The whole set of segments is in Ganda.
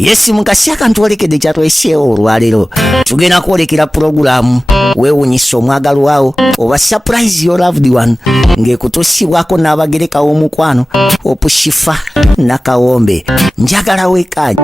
Yes mukasi akantu olekedde kyatweseewo olwaleero tugenda kwolekera pulogulaamu weewuunyisa omwagalwa wawo oba surprise your loved one ng'ekutuusibwako n'abagereka w'omukwano opushifa nakawombe njagala weekaaji.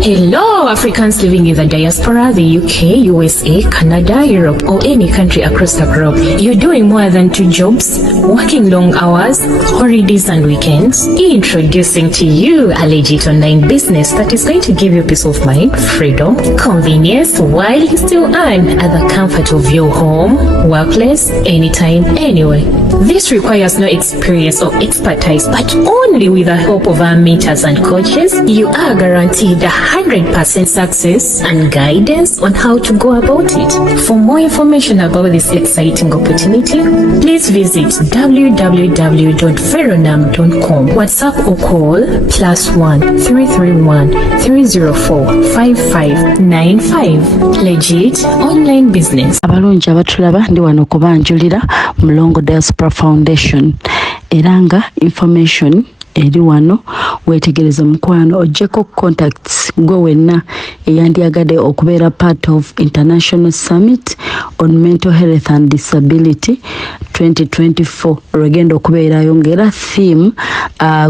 Hello Africans living in the diaspora, the UK, USA, Canada, Europe or any country across the globe. You're doing more than 2 jobs, working long hours, holidays and weekends. Introducing to you a legit online business that is going to give you peace of mind, freedom, convenience while you still earn at the comfort of your home, workplace, anytime, anywhere. This requires no experience or expertise, but only with the help of our mentors and coaches, you are guaranteed 100% success and guidance on how to go about it. For more information about this exciting opportunity, please visit www.veronam.com. WhatsApp or call +1 331 304 5595. Legit online business. Abalungi abatulaba ndi wano kubanjulira Mulongo Diaspora Foundation eranga information eri wano wetegereza mukwano ojjeko contacts gwe wenna eyandyagadde okubeera part of International Summit on Mental Health and Disability 2024 lwegenda okubeerayo ng'era theme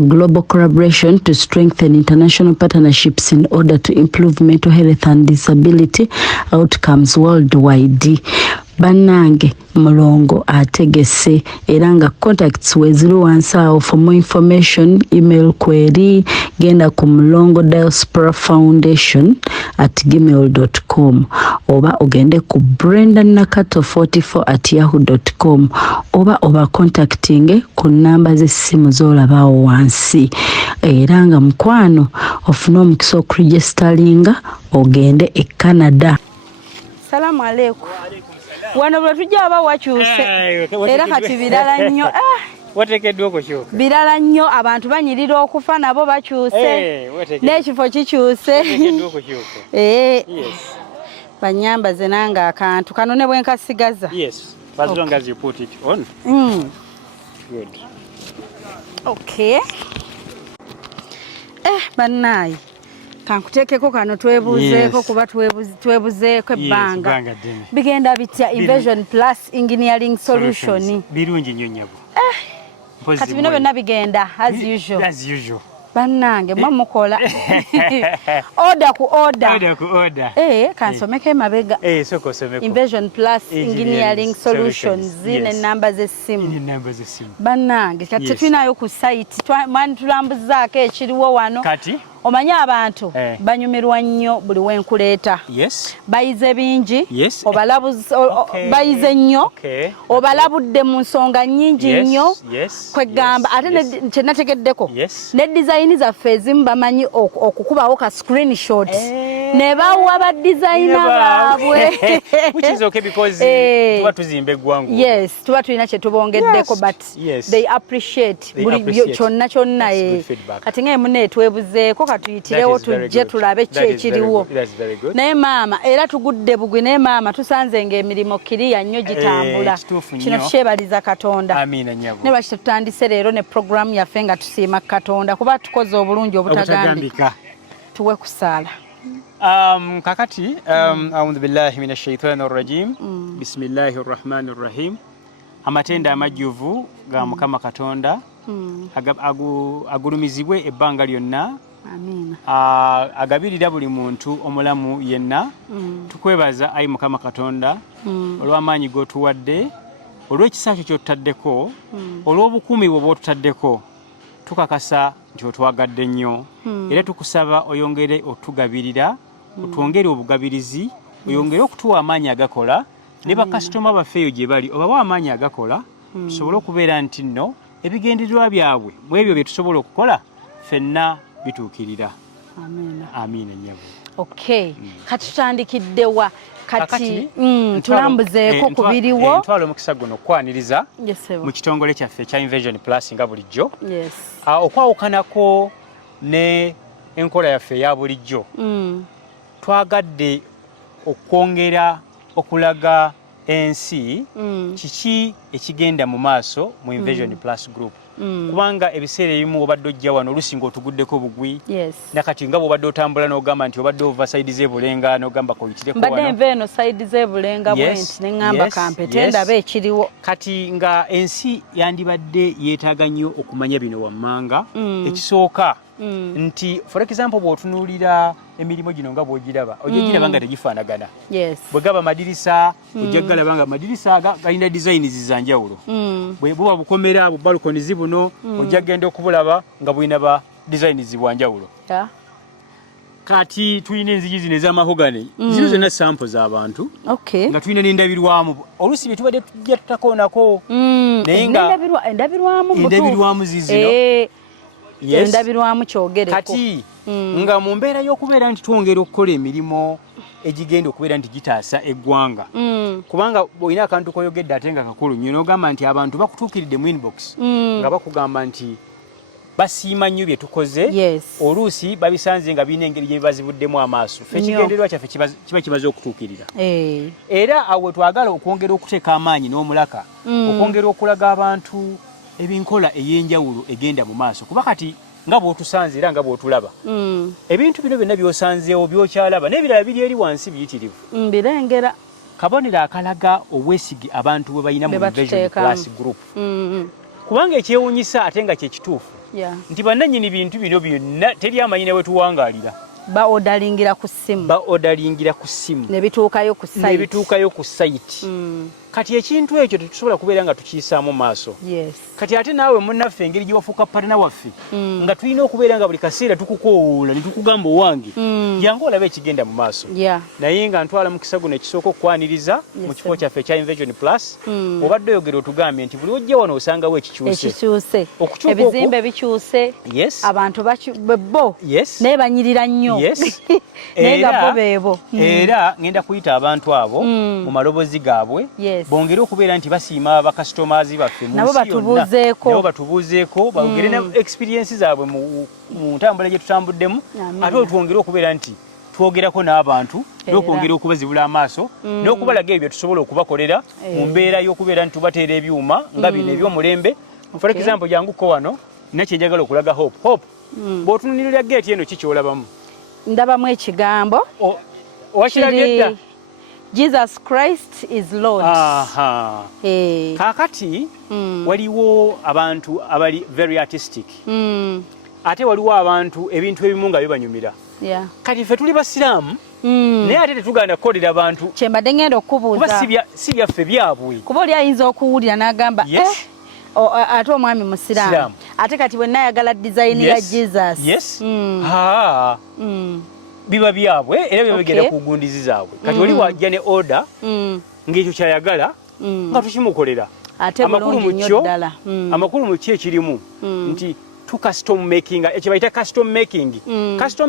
global collaboration to strengthen international partnerships in order to improve mental health and disability outcomes worldwide. Bannange Mulongo ategese era nga contacts weziri wansi awo. For more information email query genda ku mulongo-foundation@gmail.com oba ogende ku brendanakato44@yahoo.com oba contacting ku namba z'essimu z'olabawo wansi. Era nga mukwano ofuna omukisa okuregistaringa ogende e Canada. Salamu alaikum. Wano bwe tujja aba wakyuse era kati birala nnyo watekeddwa okushuka birala nnyo abantu banyirira okufa nabo bakyuse n'ekifo kikyuse yes banyambaze nanga akantu kano ne bwenkasigaza. Yes, as long as you put it on. Good. Okay. Bannaayi kankuteekeko kano twebuuzeeko kuba twebuzeeko ebbanga bigenda bitya Invention plus engineering solution birungi nnyo nnyabo kati bino byonna bigenda as usual bannange mukola order ku order kansomeko emabega Invention plus engineering solutions n'ennamba z'essimu bannange kati tulinayo ku site tulambuzaako ekiriwo wano kati omanyi abantu banyumirwa nnyo buli wenkuleeta bayize bingi bayize nnyo obalabudde mu nsonga nnyingi nnyo kwegamba ate kyenategeddeko ne design zaffe ezimu bamanyi okukubawo ka screenshot ne bawa badizayina baabwe tuba tulina kyetubongeddeko but they appreciate buli kyonna kati ng'emu neetwebuzeeko tuyitirewo tujje tulabe kyekiriwo naye maama era tugudde bugwi naye maama tusanze ng'emirimu kiriya nnyo gitambula kino tukyebaliza Katonda ne lwaki tetutandise leero ne programu yaffe nga tusiima Katonda kuba tukoze obulungi obutagambika tuwe kusaala. Kakati a'udhu billahi minash shaitani rrajim bismillahir rahmanir rahim. Amatenda amajjuvu ga Mukama Katonda agulumizibwe ebbanga lyonna. Amina. Agabirira buli muntu omulamu yenna. Tukwebaza ayi Mukama Katonda olw'amaanyi g'otuwadde, olw'ekisa kyo ky'otaddeko, olw'obukuumi bwo bw'otutaddeko. Tukakasa nti otwagadde nnyo era tukusaba oyongere otugabirira, otwongere obugabirizi, oyongere okutuwa amaanyi agakola ne bakasitoma baffe eyo gye bali obawa amaanyi agakola tusobole okubeera nti nno ebigendererwa byabwe mu ebyo bye tusobola okukola ffenna bituukirira. Amina nnyabo. Okay. Kati tutandikiddewa kati tulambuzeeko ku biriwo ntwala omukisa guno okwaniriza mu kitongole kyaffe kya Invention plus nga bulijjo okwawukanako ne enkola yaffe eya bulijjo twagadde okwongera okulaga ensi kiki ekigenda mu maaso mu Invention plus group kubanga ebiseera ebimu obadde ojja wano olusinga otuguddeko bugwi yes nakati nga bw'obadde otambula n'ogamba nti obadde ova sayidi z'ebulenga n'ogamba koyitireko wano mbadde nva eno sayidi z'ebulenga bwenti ne ŋŋamba kampete ndaba ekiriwo kati nga ensi yandibadde yeetaaga nnyo okumanya bino wammanga ekisooka nti for example bw'otunuulira emirimu gino nga bw'ogiraba ojja nga tegifaanagana bwe gaba madirisa ojja galaba nga madirisa galina designs za njawulo bwe buba bukomera bu balconies buno ojja genda okubulaba nga bulina ba designs bwa njawulo kati tulina enzigi zino ez'amahogany zino zonna sample z'abantu nga tulina n'endabirwamu oluusi bye tubadde tujja tutakoonako naye nga endabirwamu zizino endabirwamu kyogereko kati nga mu mbeera y'okubeera nti twongera okukola emirimu egigenda okubeera nti gitaasa eggwanga kubanga olina akantu koyogedde ate nga kakulu nnyo n'ogamba nti abantu bakutuukiridde mu inbox nga bakugamba nti basiima nnyo bye tukoze oluusi babisanze nga birina engeri gye bibazibuddemu amaaso fe ekigendererwa kyaffe kiba kimaze okutuukirira era awo twagala okwongera okuteeka amaanyi n'omulaka okwongera okulaga abantu ebinkola ey'enjawulo egenda mu maaso kuba kati nga bw'otusanze era nga bw'otulaba ebintu bino byonna by'osanzeewo by'okyalaba n'ebirala biri eri wansi biyitirivu mbirengera kabonero akalaga obwesigi abantu bwe balina mu Invention Class Group kubanga ekyewuunyisa ate nga kyekituufu nti bannannyini bintu bino byonna teri amanyi ne we tuwangaalira baodalingira ku ssimu ne bituukayo ku sayiti kati ekintu ekyo tetusobola kubeera nga tukiyisaamu maaso kati ate naawe munnaffe engeri gye wafuuka patana waffe nga tulina okubeera nga buli kaseera tukukoowoola ne tukugamba owange jangu olabe ekigenda mu maaso naye nga ntwala mukisa guno ekisooka okukwaniriza mu kifo kyaffe ekya Invention Plus obadde oyogera otugambye nti buli ojja wano osangawo ekikyuse ebizimbe bikyuse abantu bo naye banyirira nnyo naye nga bo beebo era ngenda kuyita abantu abo mu malobozi gaabwe bongere okubeera nti basiima bakastomers baffe mu nsi yonna nabo batubuuzeeko bongere na experience zaabwe mu ntambula gye tutambuddemu ate otwongere okubeera nti twogerako n'abantu n'okwongera okubazibula amaaso n'okubalaga ebyo tusobola okubakolera mu mbeera y'okubeera nti tubateera ebyuma nga bino eby'omulembe for example janguko wano nakyenjagala okulaga hope bw'otunulira geeti eno kikyolabamu ndabamu ekigambo owakirabye Jesus Christ is Lord. Kakati waliwo abantu abali very artistic. Ate waliwo abantu ebintu ebimu nga bibanyumira. Kati ffe tuli basiraamu naye ate tetuganda kukolera abantu kyembadde ngenda okubuuza kuba si byaffe byabwe kuba oli ayinza okuwulira n'agamba ate omwami musiraamu ate kati bwe nayagala design ya Jesus biba byabwe era biba bigenda ku gundizi zaabwe kati oli wajja ne order ng'ekyo kyayagala nga tukimukolera amakulu mu kyo ekirimu nti tu custom making ekyo bayita custom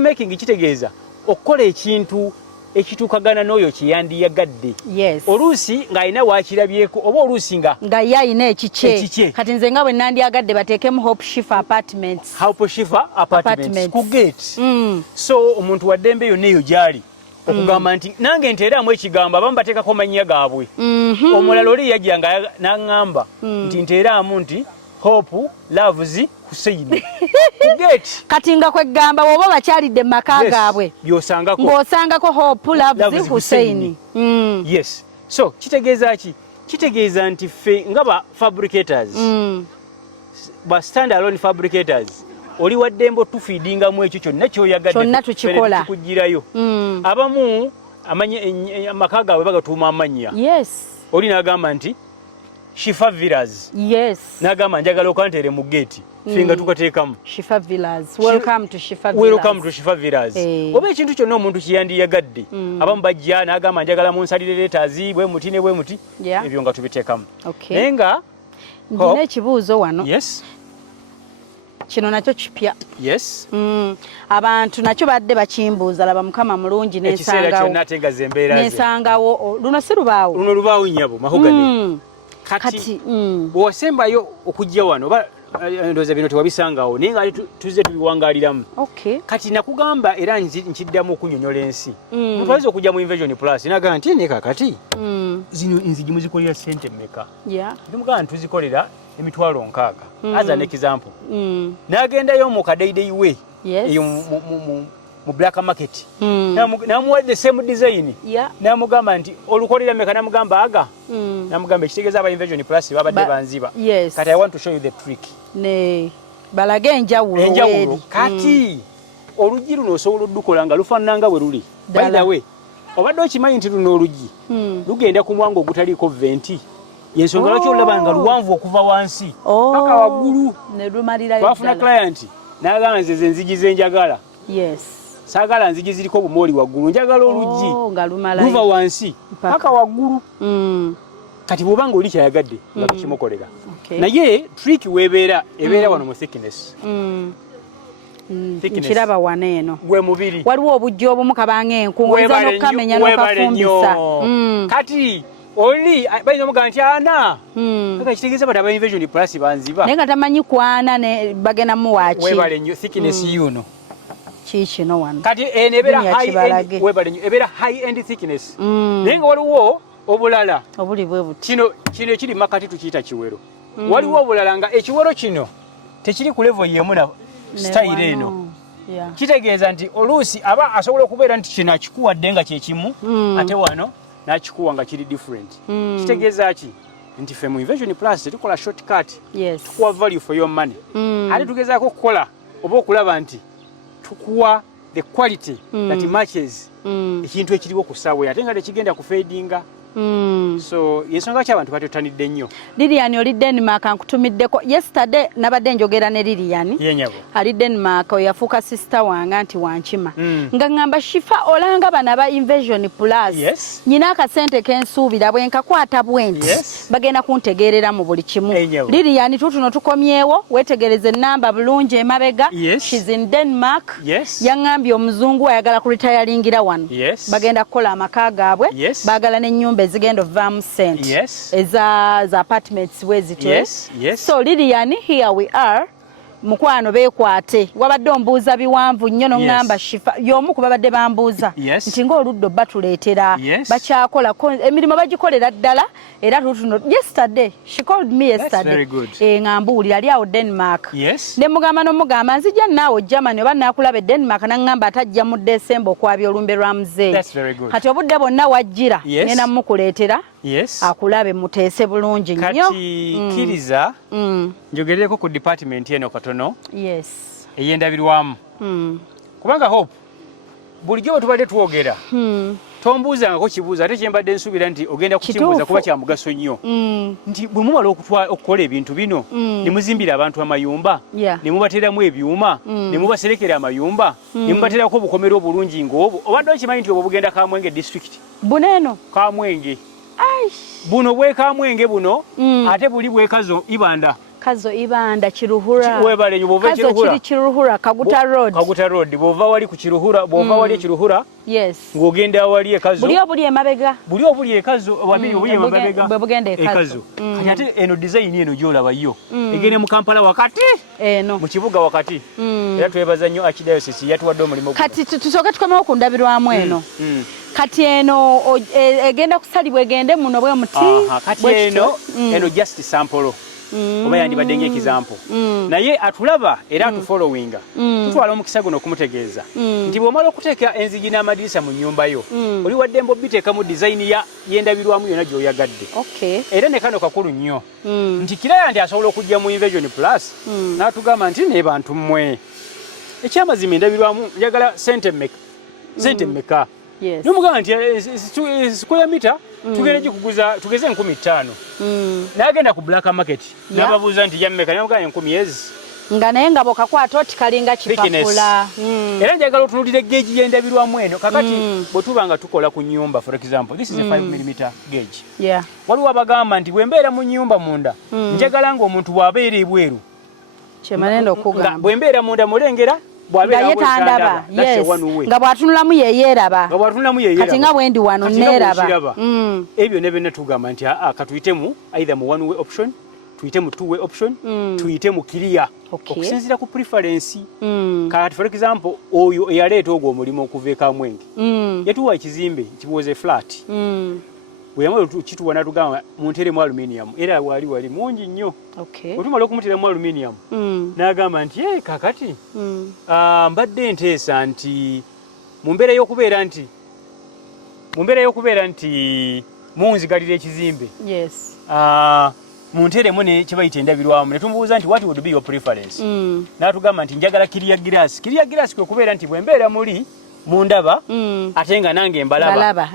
making kitegeeza okukola ekintu ekituukagana n'oyo kyeyandiyagadde oluusi ng'alina waakirabyeko oba oluusi nga ye alina ekikye kati nze nga bwe nandyagadde bateekemu Hope Shifah Apartments ku gate so omuntu wa ddembe yonna eyo gy'ali okugamba nti nange nteeramu ekigambo abamu bateekako mannya gaabwe omulala oli yajja nga n'aŋŋamba nti nteeramu nti Hope loves Hussein ku gate kati nga kwegamba bw'oba bakyalidde mu maka gaabwe ng'osangako Hope loves Hussein so kitegeeza ki kitegeeza nti ffe nga ba fabricators ba stand alone fabricators oli waddembe otufiidingamu ekyo kyonna kyoyagadde tukugirayo abamu amaka gaabwe bagatuuma amannya oli n'agamba nti Shifah Villas n'agamba njagala okanteere mu gate finga tukateekamu Shifah Villas welcome to Shifah Villas oba ekintu kyonna omuntu kiyandiyagadde abamu bajja n'agamba njagala munsalire leeters bwe muti ne bwe muti ebyo nga tubiteekamu naye nga ndina ekibuuzo wano kino nakyo kipya abantu nakyo badde bakimbuuza laba mukama mulungi nensangawo luno si lubaawo luno lubaawo nnyabo mahogany kati bw'osembayo okujja wano oba ndowooza bino tewabisangawo naye nga tuzze tubiwangaaliramu kati nakugamba era nkiddamu okunyonyola ensi omuntu ayinza okujja mu Invention Plus n'agamba nti ne kakati zino enzigi muzikolera ssente mmeka tumugamba nti tuzikolera emitwalo 6 as an example nagendayo mu kadaiday way mu black market namuwa the same design namugamba nti olukolera meka namugamba aga namugamba ekitegeeza aba Invention Plus babadde banziba kati I want to show you the trick ne balage enjawulo kati olugi luno osobola oddukola nga lufaananga bwe luli by the way obadde okimanyi nti luno olugi lugenda ku mwango ogutaliiko venti yensonga lwaki olaba nga luwanvu okuva wansi paka waggulu ne lumalirayo twafuna client n'agamba nze enzigi zenjagala saagala nzigi ziriko bumooli waggulu njagala olugi luva wansi paka waggulu kati bw'obanga oli kyayagadde nga tukimukolera naye trick weebeera ebeera wano mu thickness kiraba wano eno gwe mubiri waliwo obujja obumu kabanga enkungoza n'okamenya n'okafumbisa kati oli bayina omugamba nti ana kaka kitegeeza bati aba Invention Plus banziba naye nga tamanyi kwana ne bagenda muwaaki webale nnyo thickness yuno kikino wano kati ebeera high end thickness naye nga waliwo obulala obuli bwe buti kino ekiri makati tukiyita kiwero waliwo obulala nga ekiwero kino tekiri ku level yemu na style eno kitegeeza nti oluusi aba asobola okubeera nti kino akikuwadde nga kyekimu ate wano n'akikuwa nga kiri different kitegeeza ki nti ffe mu Invention Plus tukola shortcut tukuwa value for your money ate tugezaako okukola oba okulaba nti tukuwa the quality that matches ekintu ekiriwo ku ssaawa ate nga tekigenda kufeedinga so yensonga ki abantu batyotanidde nnyo Lilian oli Denmark ankutumiddeko yesterday nabadde njogera ne Lilian ali Denmark yafuuka sister wange nti wankima nga ngamba Shifah olanga bana ba Invention Plus nyina akasente kensuubira bwe nkakwata bwenti bagenda kuntegeerera mu buli kimu Lilian tutuno tukomyewo wetegereze namba bulungi emabega she's in Denmark yangambye omuzungu ayagala ku retiringira wano bagenda kukola amaka gaabwe bagala n'ennyumba ezigenda ovaamu sente eza apartments wezitwe so Lilian here we are mukwano beekwate wabadde ombuuza biwanvu nnyo n'oŋŋamba Shifah y'omu ku babadde bambuuza nti ng'oludda batuleetera bakyakola emirimu bagikolera ddala era tutuno yesterday she called me yesterday nga mbuulira ali awo Denmark ne mugamba n'omugamba nzija naawe Germany oba naakulaba Denmark n'aŋŋamba atajja mu December okwabya olumbe lwa muzeeyi kati obudde bonna wajjira ne namukuleetera akulabe muteese bulungi nnyo kati kkiriza njogerereko ku department eno katono ey'endabirwamu kubanga hope bulijjo bwe tubadde twogera tombuuzangako kibuuzo ate kyembadde nsuubira nti ogenda kukimbuuza kuba kya mugaso nnyo nti bwe mumala okukola ebintu bino ne muzimbira abantu amayumba ne mubateeramu ebyuma ne mubaserekera amayumba ne mubateerako obukomero obulungi ng'obwo obadde okimanyi nti obwo bugenda Kamwenge district buneeno Kamwenge buno bwe Kamwenge buno ate buli bwe Kazo Ibanda Kiruhura webale nyubove Kiruhura Kaguta road bova wali ku Kiruhura bova wali Kiruhura ng'ogenda wali Ekazo buli emabega buli Ekazo wabiri buli emabega bwebugenda Ekazo kati ate eno design eno gyolaba yo egene mu Kampala wakati eno mu kibuga wakati era twebaza nnyo Archdiocese yatuwadde omulimu kati tusooka tukomewo ku ndabirwamu eno kati eno egenda kusalibwa egende muno bwe muti kati eno just sample oba yandibadde ng'ekizampo naye atulaba era atufollowinga tutwala omukisa guno okumutegeeza nti bw'omala okuteeka enzigi n'amadirisa mu nnyumba yo oli wadde mbo biteekamu design y'endabirwamu yonna gy'oyagadde era ne kano kakulu nnyo nti kiraya nti asobola okujja mu Invention Plus n'atugamba nti ne bantu mmwe ekyamazima endabirwamu njagala sente mmeka n'omugamba nti square meter tugenda gikuguza tugeze 15,000 n'agenda ku black market n'ababuuza nti yammeka n'amugamba 10,000 nga naye nga bokakwata oti kalinga kipapula era njagala otunulire geegi y'endabirwamu eno kakati bwe tuba nga tukola ku nnyumba for example this is a 5mm gauge waliwo abagamba nti bwe mbeera mu nnyumba munda njagala ng'omuntu bw'abeera ebweru kyemalenda okugamba bwe mbeera munda mulengera yetandaba nga bwatunulamu yeyeeraba kati nga bwendi wano neeraba ebyo ne byonna tugamba nti katuyitemu either mu one way option tuyite mu two way option tuyite mu clear okusinziira ku preference kati for example oyo eyaleeta ogwo omulimu okuva e Kamwenge yatuwa ekizimbe kibuwoze flat bwe yamala kituwana tugamba munteremu aluminium era wali mungi nnyo. Otumala okumuteremu aluminium n'agamba nti kakati mbadde nteesa nti mu mbeera y'okubeera nti munzigalira ekizimbe munteremu ne kye bayita endabirwamu ne tumubuuza nti what would be your preference n'atugamba nti njagala kiriya girasi kwe kubeera nti bwe mbeera muli mundaba ate nga nange mbalaba.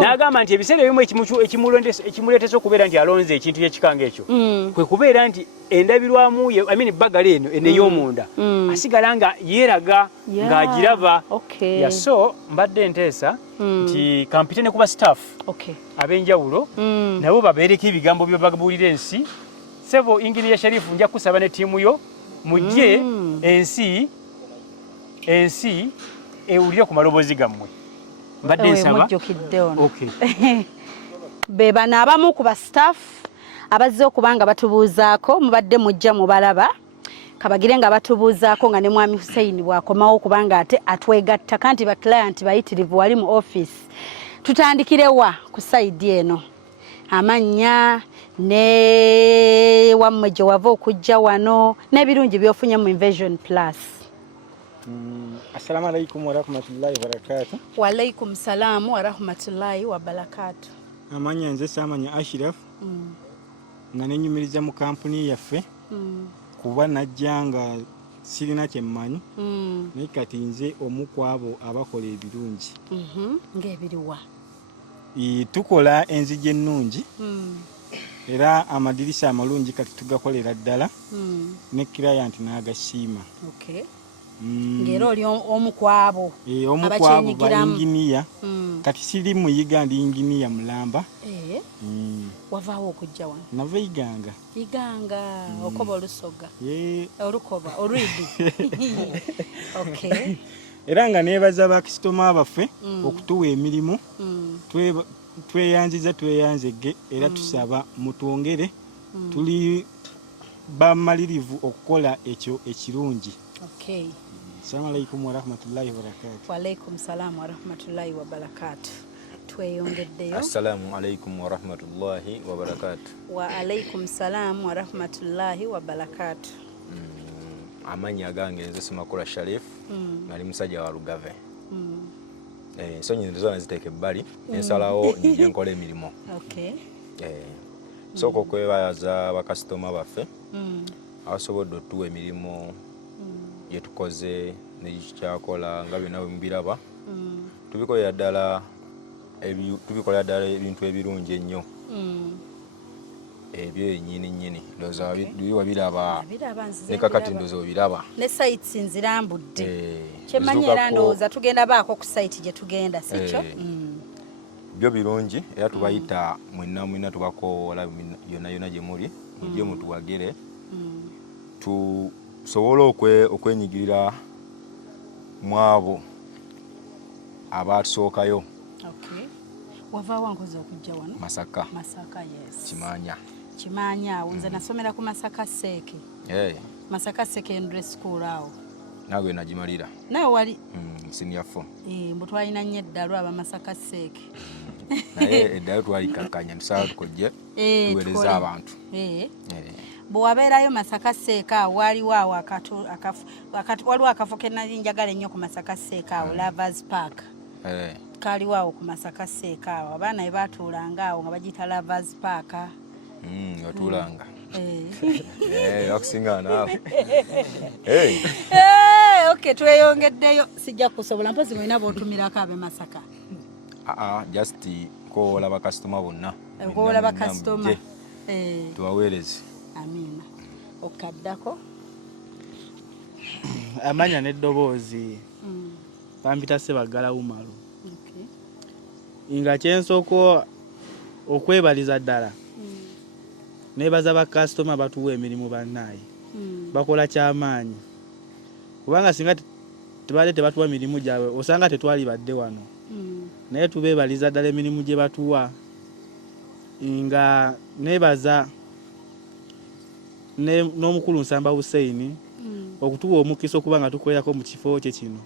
N'agamba nti ebiseera ebimu ekimuleetesa okubeera nti alonze ekintu ekikanga ekyo kwe kubeera nti endabirwamu bagala eno ey'omunda asigala nga yeeraga ng'agiraba. So mbadde nteesa nti kampite ne kuba staff ab'enjawulo nabo babeereko ebigambo bye bagabuulira ensi. Sebo Engineer Sharif nja kusaba ne ttiimu yo mujje ensi ewulire ku maloboozi gammwe. Mbadde nsaba be bano abamu ku ba staff abazze okubanga batubuuzaako mubadde mujja mubalaba kabagire nga batubuuzaako nga ne mwami Hussein bwakomawo kubanga ate atwegatta kanti ba client bayitirivu wali mu office. Tutandikirewa ku side eno amannya ne wammwe gye wava okujja wano n'ebirungi by'ofunye mu Invention Plus. Assalamu alaikum wa rahmatullahi wa barakatuh. Wa alaikum salam wa rahmatullahi wa barakatuh. Amanya nze samanya Ashraf nga nenyumiriza mu kampuni yaffe kuba najjanga sirina kyemmanyi naye kati nze omu ku abo abakola ebirungi. Ng'ebiriwa tukola enzigi ennungi era amadirisa amalungi kati tugakolera ddala ne client n'agasiima. Ngero oli omu ku abo bayinginiya kati siri muyiga ndi yinginiya mulamba. Wavaawo okujja wano? Nava Iganga. Okoba olusoga olukoba olwidi. Era nga nebaza bakisitoma baffe okutuwa emirimu tweyanzege era tusaba mutwongere tuli bamalirivu okukola ekyo ekirungi. Assalamu alaikum wa rahmatullahi wa barakatuh. Wa alaikum salam wa rahmatullahi wa barakatuh. Tweyongeddeyo. Assalamu alaikum wa rahmatullahi wa barakatuh. Wa alaikum salam wa rahmatullahi wa barakatuh. Amanya gange nze Simakula Sharif nali musajja wa Lugave. So nyinzo zona ziteke ebbali ensalawo nije nkola emirimu. So kwebaza bakasitoma baffe abasobodde otuwa emirimu yetukoze nekyakola nga byonna bwemubiraba tubikolera ddala ebintu ebirungi ennyo ebyo ennyini ndowooza wabiraba ne kakati ndowooza obiraba ne sites nzirambudde kyemanyi era ndowooza tugenda baako ku site gye tugenda sikyo byo birungi era tubayita mwenna tubakola yonna gye muli mujje mutuwagire tusobole okwenyigirira mwabo abatusookayo. Wavaawo nkoze okujja wano? Masaka. Yes. Kimanya awo nze nasomera ku Masaka Seeke. Masaka Secondary School awo. Nagwe nagimalira. Nawe wali? Senior 4. Mbu twalina nnyo eddalu aba Masaka Seeke. Naye eddalu twalikakanya tusaba tukojje tuweereza abantu. Bwe wabeerayo Masaka Seeke awo waliwo awo waliwo akafo ke nali njagala ennyo ku Masaka Seeke awo Lovers Park. Kaaliwo awo ku Masaka Seeke awo abaana we baatuulanga awo nga bagiyita Lovers Park. Watuulanga. Okusinga naawe. Tweyongeddeyo sijja kusobola mpozi mulina bootumirako ab'e Masaka. Just koola bakasitoma bonna. Koola bakasitoma. Tubaweereze. Amina. Okaddako? Amanya n'eddoboozi bampita Sebagala Umaru. Nga kyensooka okwebaliza ddala nebaza bakasitoma batuwa emirimu bannaye bakola kyamaanyi kubanga singa tebadde tebatuwa mirimu gyabwe osanga tetwali badde wano naye tubeebaliza ddala emirimu gye batuwa nga nebaza n'omukulu Nsamba Hussein okutuwa omukisa okuba nga tukolerako mu kifo kye kino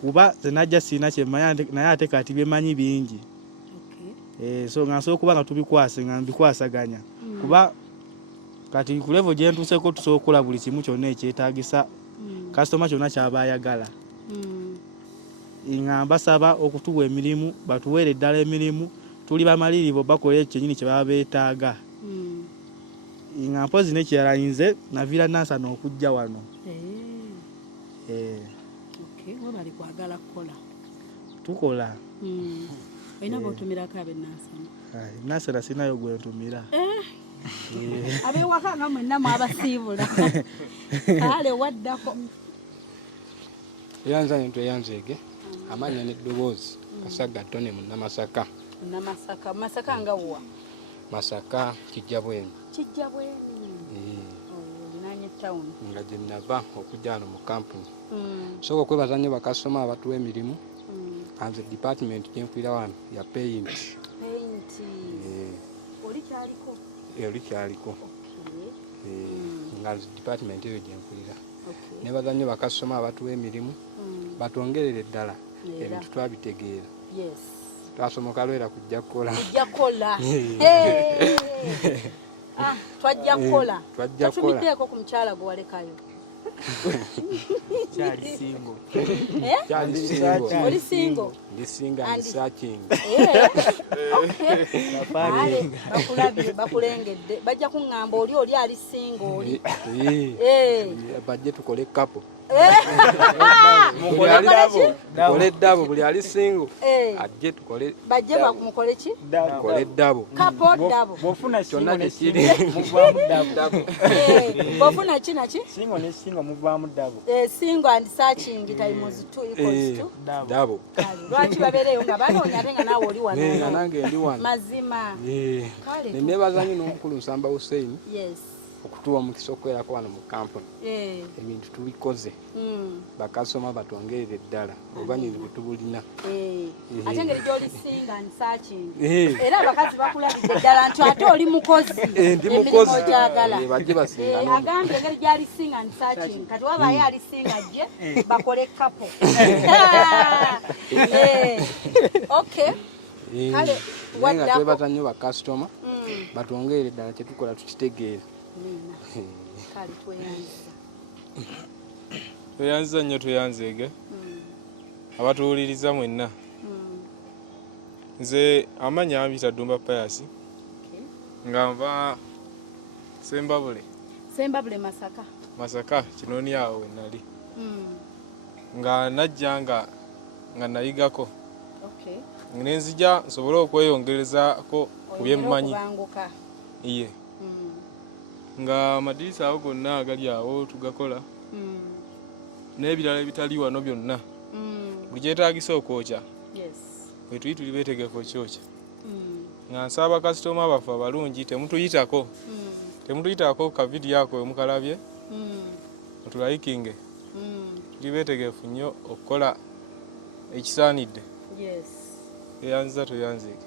kuba ze najja sirina kyemanya naye ate kati byemanyi bingi So nga nsobola kuba nga tubikwase nga mbikwasaganya kuba kati ku level gye ntuuseko tusobola okukola buli kimu kyonna ekyetaagisa kasitoma kyonna kyaba ayagala. Nga mbasaba okutuwa emirimu batuweere eddala emirimu tuli bamalirivu bakola ekyo kyennyini kye baba beetaaga. Nga mpozi n'ekirala nze naviira Nansana okujja wano. Bali kwagala kukola tukola olina b'otumirako ab'e Nansana? Nansana sinayo gwe ntumira. Ab'ewaka nga mwenna mwabasiibula. Kale waddako. Yanza nto yanzege amanya n'eddoboozi Kasaga Tone mu Namasaka. Namasaka, Masaka nga wa? Masaka Kijjabweni. Kijjabweni. Olinaanye town. Nga gye nava okujja wano mu kampuni. So okwebaza nnyo bakasitoma abatuwa emirimu. Anze department gye nkwira wano ya paint. Paint. Oli kyaliko? Oli kyaliko. Nga department eyo gye nkwira. Nebaza nnyo bakasitoma abatuwa emirimu. Batwongerere ddala ebintu twabitegeera. Yes. Twasomoka lwera kujja kukola. Kujja kukola. Twajja kukola. Tusubiddeeko ku mukyala gwe walekayo. Kyali singo. Kyali singo. Oli singo? Ndi singa and searching. Bakulabye bakulengedde bajja kuŋŋamba oli ali singo oli. Bajje tukole couple. Tukole dabo buli ali singo ajje tukole bajje bakumukole ki? Tukole dabo. Couple dabo. Bofuna kyonna tekiri muvaamu dabo. Bofuna ki naki? Singo ne singo muvaamu dabo. Singo and searching times 2 equals 2 dabo. Lwaki babeereyo nga banoonya ate nga naawe oli wano? Nga nange ndi wano. Mazima. Ne nebaza nnyo n'omukulu Nsamba Hussein. Yes. Okutuwa mu kisokwerako wano mu kampuni. Ebintu tubikoze. Bakasoma batwongerere ddala obanyirivu tubulina. Ate ngeri gy'oli singa and searching. Era abakazi bakulabidde ddala nti ate oli mukozi. Ndi mukozi. Bajje basinga. Agambye engeri gy'ali singa and searching. Kati wabaayo ali singa gye bakole couple. Okay. Kale wadda twebaza nnyo bakasitoma batwongerere ddala kye tukola tukitegeera. Kale tweyanziza nnyo tweyanzeege abatuwuliriza mwenna. Nze amanya ambita Dumba Pius nga nva Sembabule Masaka Kinoni awo we nali nga najja nga nayigako nenzija nsobole okweyongerezaako ku byemmanyi iye nga amadirisa awo gonna agali awo tugakola n'ebirala ebitali wano byonna buli kyetaagisa okwokya bwe tuli tuli beetegefu okyokya nga nsaba kasitoma baffe abalungi temutuyitako ka vidiyo ako emukalabye mutulayikinge tuli beetegefu nnyo okukola ekisaanidde. Eyanziza tweyanzike.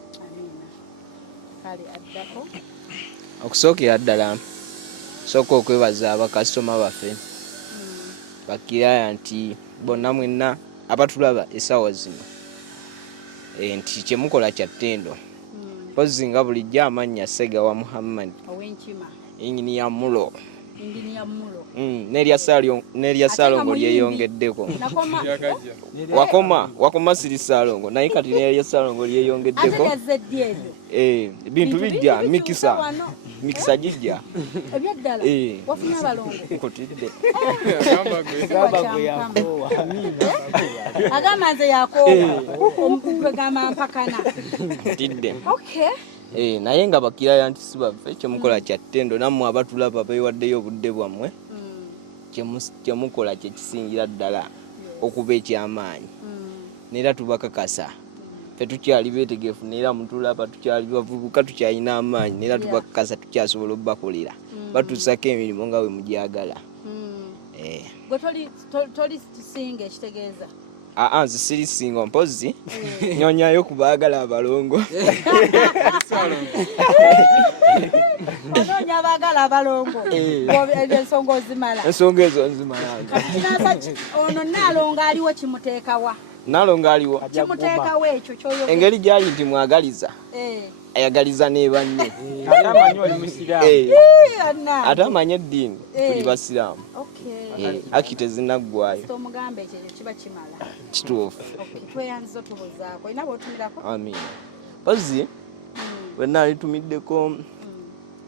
Okusookera ddala sooka okwebaza abakasitoma baffe bakiraya nti bonna mwenna abatulaba essaawa zino nti kyemukola kya ttendo. Mpozi nga bulijjo amannya Ssegawa Muhammad engini ya Mulo n'erya Saalongo lyeyongeddeko. Wakoma siri Saalongo naye kati n'erya Saalongo lyeyongeddeko. Bintu bijja mikisa gijja ebyaddala wafuna abalongo nkutidde agamba nze yakoowa kwegamba mpakana tidde. Naye nga bakiraya nti si baffe kyemukola kya ttendo nammwe abatulaba beewaddeyo obudde bwammwe kyemukola kye kisingira ddala okuba eky'amaanyi. Neera tubakakasa ffe tukyali beetegefu neera mutulaba tukyali bavubuka tukyalina amaanyi neera tubakakasa tukyasobola obbakolera batuusako emirimu nga bwe mugyagala. Gwe toli tusinga ekitegeeza nze siri singo mpozi nyonyayo kubaagala abalongo Anonya abagala abalongo ensonga ozimala ensonga ezo nzimala ono naalonga aliwo kimuteekawa nalonga aliwo kimuteekawo ekyo kyoyo engeri gyali nti mwagaliza ayagaliza ne banne ate amanye eddiini tuli basiraamu akite zinaggwayo tomugambe ekyo kiba kimala kituufu tweyanziza otubuzaako olina bw'otumirako amiina pozi wenna alitumiddeko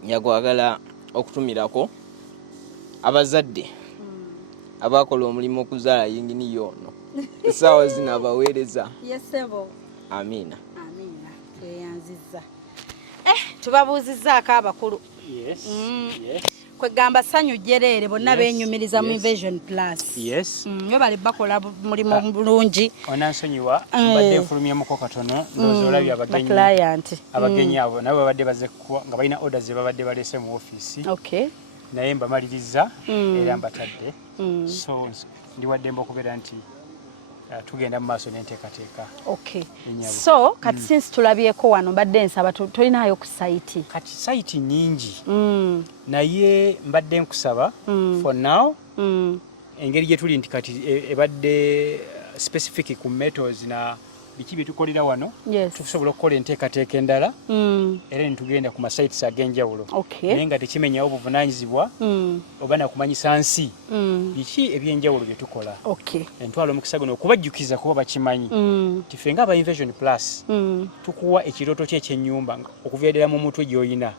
nyakwagala okutumirako abazadde abakola omulimu okuzaala yingini yoono essaawa zino abaweereza yesebo amiina tweyanziza tubabuuzizzaako abakulu kwegamba ssanyu jjereere bonna beenyumiriza mu Invention Plus yo bali bakola mulimu mulungi onansonyiwa mbadde nfulumyemukko katono ndowooza olabye abagenyi abo nabo babadde baze nga balina orders ze babadde baleese mu ofiisi naye mbamaliriza era mbatadde so ndiwaddemba okubeera nti tugenda mu maaso n'enteekateeka so kati since tulabyeko wano mbadde nsaba tolinaayo ku sayiti kati sayiti nyingi naye mbadde nkusaba for now engeri gye tuli nti kati ebadde specific ku metals na biki bye tukolera wano tukusobola okukola enteekateeka endala era nitugenda ku masaitis ag'enjawulo naye nga tekimenyawo buvunaanyizibwa oba nakumanyisa nsi biki ebyenjawulo bye tukola entwala omukisa guno okubajjukiza kuba bakimanyi ti ffe nga aba Invention Plus tukuwa ekirooto kye ekyennyumba okuva ddala mu mutwe gy'oyina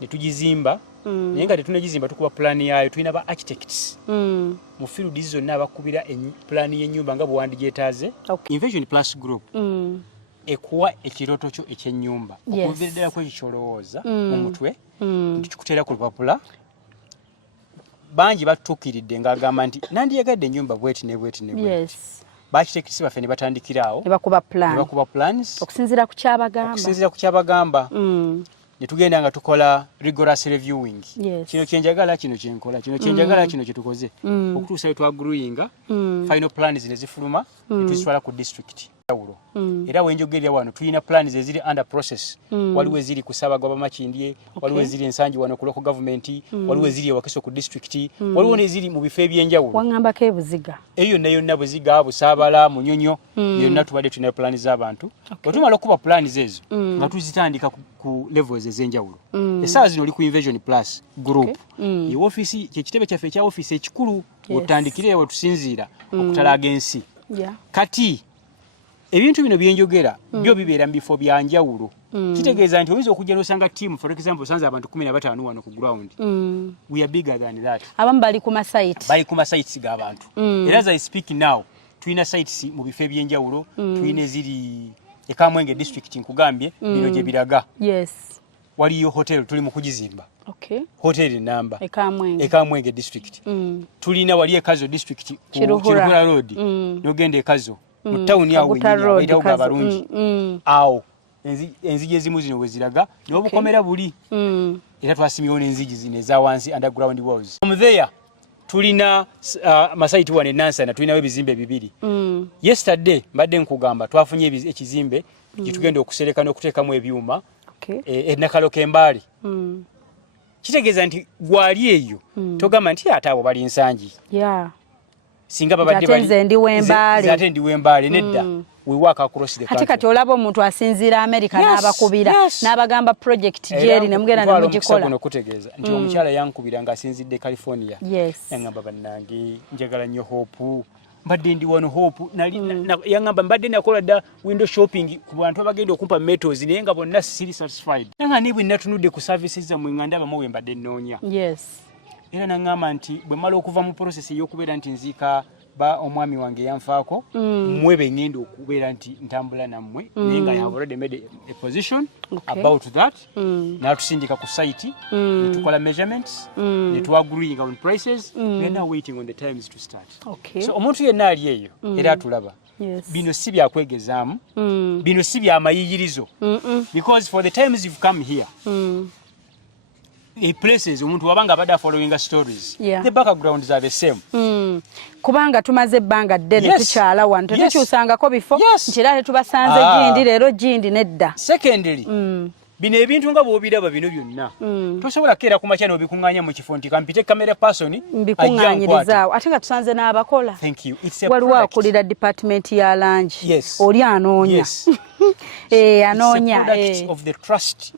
ne tugizimba naye nga tetunagizimba tukuba pulaani yaayo tulina ba architects mu field zonna abakubira pulaani y'ennyumba nga bwewandi gyetaaze Invention Plus Group ekuwa ekirooto kyo ekyennyumba okuviira ddala ku ekyo ky'olowooza mu mutwe nti kikuteera ku lupapula bangi batutuukiridde ng'agamba nti nandiyagadde ennyumba bweti ne bweti ne bweti baarchitects baffe ne batandikiraawo ne bakuba plans okusinziira ku kyabagamba netugenda nga tukola rigorous reviewing kino kyenjagala kino kyenkola kino kyenjagala kino kyetukoze okutuusa we twaguruyinga final plans ne zifuluma netuzitwala ku district yawulo era wenjogerera wano tulina plans eziri under process waliwo eziri ku Ssaabagwa Bamakindye waliwo eziri ensangi wano ku local government waliwo eziri ewakiso ku district waliwo neziri mu bifo ebyenjawulo wangambako ebuziga eyo nayo yonna Buziga Busaabala Munyonyo yonna tubadde tulina plans z'abantu otumala okuba plans ezo nga tuzitandika ku levels ez'enjawulo essaawa zino oli ku Invention Plus Group office kyekitebe kyaffe ekya office ekikulu otandikire we tusinziira okutalaaga ensi kati ebintu bino byenjogera byo bibeera mu bifo bya njawulo kitegeeza nti oyinza okujja n'osanga team for example osanze abantu 15 wano ku ground we are bigger than that abamu bali ku masaites g'abantu era as I speak now tulina sites mu bifo ebyenjawulo tulina eziri Ekamwenge district nkugambye bino gye biraga waliyo hotel tuli mu kugizimba hotel Nsamba Ekamwenge district tulina waliyo Ekazo district ku Kiruhura road nogenda Ekazo mu town ya Wenyinya bayitawo abalungi awo enzigi ezimu zino we ziraga n'obukomera buli era twasimyewo n'enzigi zino eza wansi underground walls from there tulina masaiti wane Nansana tulinawo ebizimbe bibiri yesterday mbadde nkugamba twafunye ekizimbe gitugenda okusereka n'okuteekamu ebyuma Nakalo Kembaale kitegeeza nti gwali eyo togamba nti ate abo bali nsangi singa babadde bali ate ndi Wembaale nedda we work across the country kati olaba omuntu asinziira America n'abakubira n'abagamba project jeri ne mugenda ne mugikola no kutegeeza nti omukyala yankubira ng'asinzidde California yangamba bannange njagala nnyo Hope mbadde ndi wano Hope yangamba mbadde nakola dda window shopping ku bantu abagenda okumpa metals naye nga bonna siri satisfied nanga nibwe natunudde ku services za mwinganda abamu we mbadde nnoonya era nangamba nti bwe mala okuva mu process y'okubeera nti nziika ba omwami wange yanfaako mmwe bengenda okubeera nti ntambula nammwe naye nga have already made a position about that n'atusindika ku site netukola measurements netwagreeing on prices we are now waiting on the times to start so omuntu yenna ali eyo era atulaba bino si byakwegezaamu bino si byamayiyirizo because for the times you've come here places omuntu wabanga bada following stories the backgrounds are the same kubanga tumaze ebbanga ddene tukyala wano tetukyusangako bifo nti era tetubasanze gindi leero gindi nedda. Secondly bino ebintu nga bw'obiraba bino byonna tosobola kukeera ku makya n'obikuŋŋaanya mu kifo nti kampite kamera person mbikuŋŋaanyirizaawo ate nga tusanze n'abakola. Waliwo akulira department ya langi oli anoonya anoonya of the trust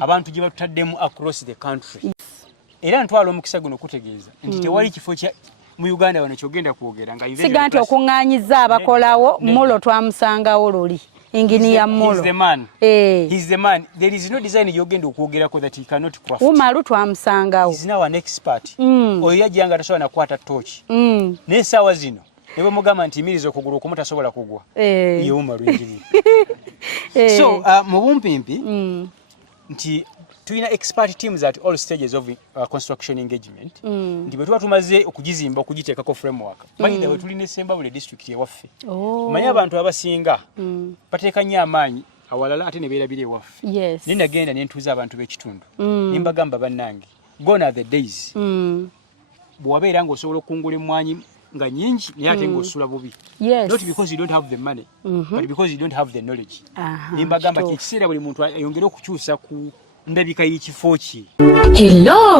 abantu gye batutaddemu across the country. Era ntwala omukisa guno kutegeeza nti tewali kifo kya mu Uganda wano kyogenda kwogera nga siga nti okuŋŋaanyiza abakolawo mulo twamusangawo luli engineer mulo. He's the man. He's the man. There is no design yogenda okwogerako that he cannot craft. Umalu twamusangawo. He's now an expert. Oyo yajjanga tasobola nakwata torch. N'essaawa zino ne bwe mugamba nti imiriza okugulu okumu tasobola kugwa. Ye Umalu engineer. So mu bumpimpi nti tuyina expert teams at all stages of construction engagement. Ndi bwe tuba tumaze okugizimba okugiteekako framework. By the way tulina Nsamba buli district ewaffe. Manya abantu abasinga bateeka nnyo amaanyi awalala ate ne beerabira ewaffe. Ne nagenda ne ntuuza abantu b'ekitundu. Ne mbagamba bannange gone are the days. Bw'wabeera ng'osobola okungula emmwanyi nga nyingi naye ate ng'osula bubi. Not because you don't have the money but because you don't have the knowledge. Ne mbagamba ekiseera buli muntu ayongere okukyusa ku Hello,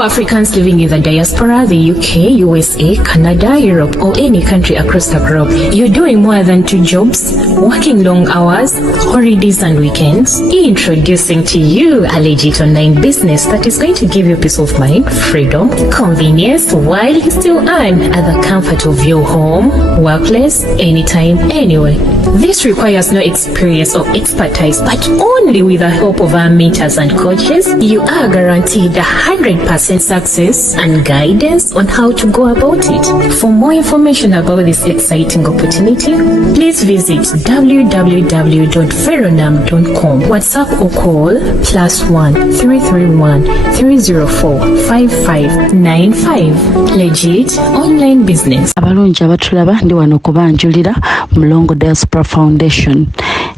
Africans living in the diaspora, the UK, USA, Canada, Europe, or any country across the globe. You're doing more than 2 jobs, working long hours, holidays and weekends. Introducing to you a legit online business that is going to give you peace of mind, freedom, convenience, while you still earn at the comfort of your home, workplace, anytime, anywhere. This requires no experience or expertise, but only with the help of our mentors and coaches, you are guaranteed 100% success and guidance on how to go about it. For more information about this exciting opportunity, please visit www.feronam.com. WhatsApp or call +1 331 304 5595. Legit online business. Abalungi abatulaba ndi wano kubanjulira Mulongo Diaspora Foundation.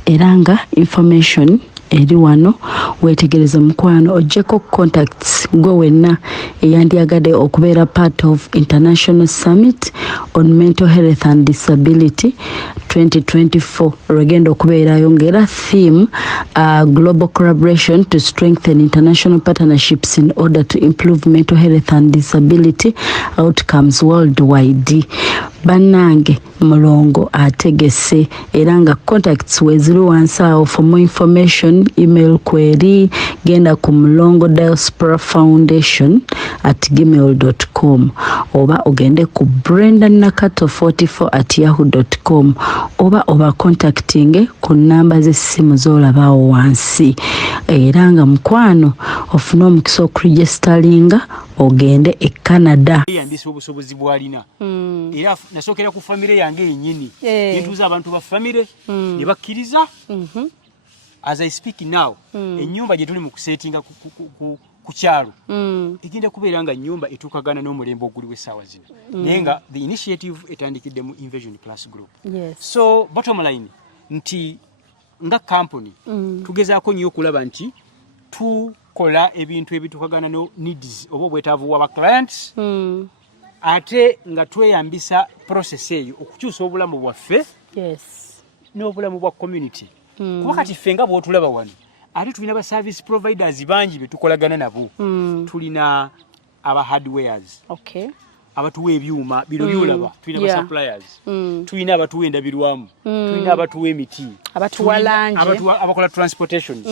Eranga information eri wano wetegereza mukwano ojeko contacts go wenna eyandyagadde okubeera part of International Summit on Mental Health and Disability 2024 rwegenda okubeerayo ng'era theme global collaboration to strengthen international partnerships in order to improve mental health and disability outcomes worldwide. Bannange Mulongo ategese era nga contacts weziri wansawo. For more information email query genda ku Mulongo Diaspora Foundation @gmail.com oba ogende ku brendanakato44@yahoo.com oba contacting ku namba z'essimu z'olabaawo wansi. Era nga mukwano ofuna omukisa okuregisteringa ogende e Canada. Yandisa obusobozi bw'alina. Era nasookera ku famire yange yennyini. Ntuuza abantu ba famire ne bakkiriza. As I speak now, ennyumba gye tuli mu kusetinga ku kyalo egenda kubeera nga nnyumba etuukagana n'omulembe oguli w'essaawa zino. Naye nga the initiative etandikidde mu Invention Plus Group. So bottom line nti nga company tugezaako nnyo okulaba nti tukola ebintu ebitukagana no needs oba obwetaavu bw'aba clients ate nga tweyambisa process eyo okukyusa obulamu bwaffe n'obulamu bwa community. Kuba kati ffe nga bw'otulaba wano ate tulina ba service providers bangi be tukolagana nabo. Tulina aba hardwares abatuwa ebyuma bino byolaba, tulina ba suppliers, tulina abatuwa endabirwamu, tulina abatuwa emiti, abatuwa langi, abakola transportations.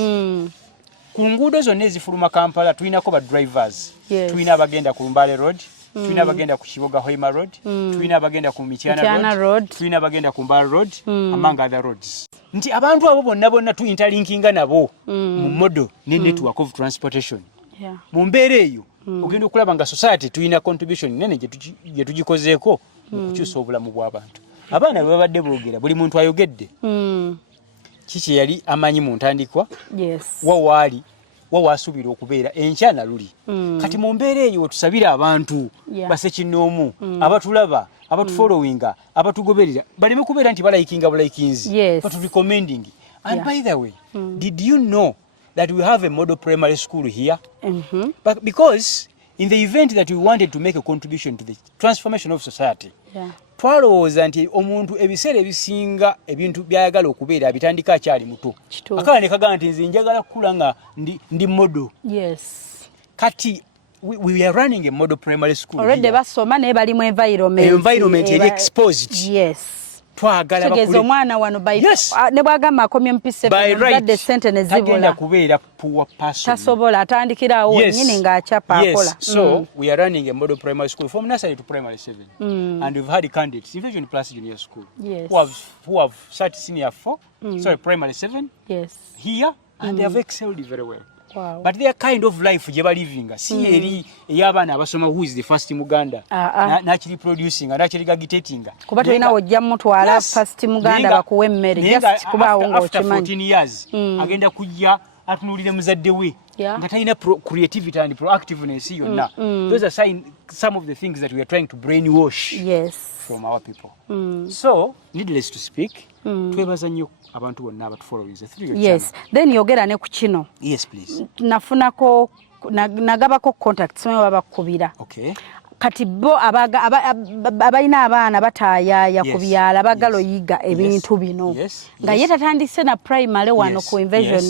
Ku nguudo zonna ezifuluma Kampala tulinako ba drivers. Tulina abagenda ku Mbale Road, tulina abagenda ku Kiboga Hoima Road, tulina abagenda ku Mityana Road, tulina abagenda ku Mbale Road, among other roads. Nti abantu abo bonna tu interlinkinga nabo mu modo ne network of transportation. Mu mbeera eyo ogenda okulaba nga society tulina contribution nene gye tugikozeeko okukyusa obulamu bw'abantu. Abaana bwe babadde boogera buli muntu ayogedde. Kiki yali amanyi mu ntandikwa? Wawaasuubira okubeera enkya na luli. Kati mu mbeera eyo tusabira abantu basekinnoomu abatulaba abatufollowinga abatugoberera baleme kubeera nti balayikinga bulayikinzi but recommending. And by the way, did you know that we have a model primary school here. But because in the event that we wanted to make a contribution to the transformation of society, twalowooza nti omuntu ebiseera ebisinga ebintu byayagala okubeera abitandika akyali muto. Akala ne kagamba nti nze njagala kukula nga ndi model. Kati we are running a model primary school. Already basoma naye bali mu environment eri exposed. Twagala bakule omwana wano by ne bwagamba akomye mpise that sentence zibula kubeera poor person tasobola atandikira awo nyine ng'achapa akola. So we are running a model primary school from nursery to primary 7 and we've had candidates Invention plus junior school who have started senior 4 sorry primary 7 here and they have excelled very well. But their kind of life je living si eri ey'abaana abasoma who is the first Muganda naturally producing and naturally agitating kuba tulina ojja mutwala first Muganda bakuwe mmere just kubaawo ng'okimanyi after 14 years agenda kujja atunulire muzadde we nga talina creativity and proactiveness yonna. Those are some of the things that we are trying to brainwash from our people. So needless to speak twebaza nnyo abantu bonna abatufollowinze then yogera ne ku kino. Please. Nafunako nagabako contacts mwe babakubira. Kati bo abalina abaana batayaaya ku byala bagalo yiga ebintu bino nga ye tatandise na primary wano ku Invention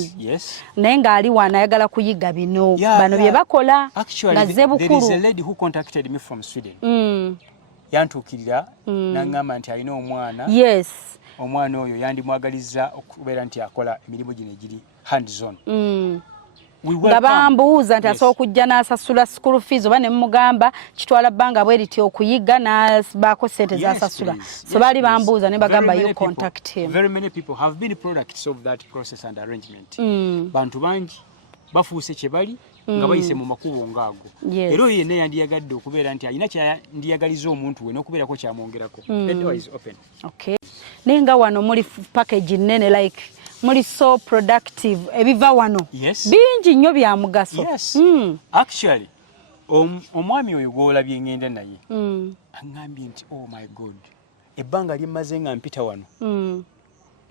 naye ng'ali wano ayagala kuyiga bino bano bye bakola nga ze bukulu. There is a lady who contacted me from Sweden. Yantuukirira n'aŋŋamba nti alina omwana. Omwana oyo yandimwagaliza okubeera nti akola emirimu gino egiri hands on. Nga bambuuza nti asobola okujja n'asasula school fees oba ne mugamba kitwala bbanga bwe riti okuyiga n'abaako ssente z'asasula. So baali bambuuza ne bagamba you contact him. Very many people have been products of that process and arrangement. Bantu bangi bafuuse kye bali nga bayise mu makubo ngaago. Era oyo yenna yandiyagadde okubeera nti alina kyandiyagaliza omuntu we n'okubeerako kyamwongerako. The door is open. Naye nga wano muli package nnene like muli so productive ebiva wano bingi nnyo bya mugaso. Actually omwami oyo gw'olabye ngenda naye aŋŋambye nti oh my god ebbanga lyemmaze nga mpita wano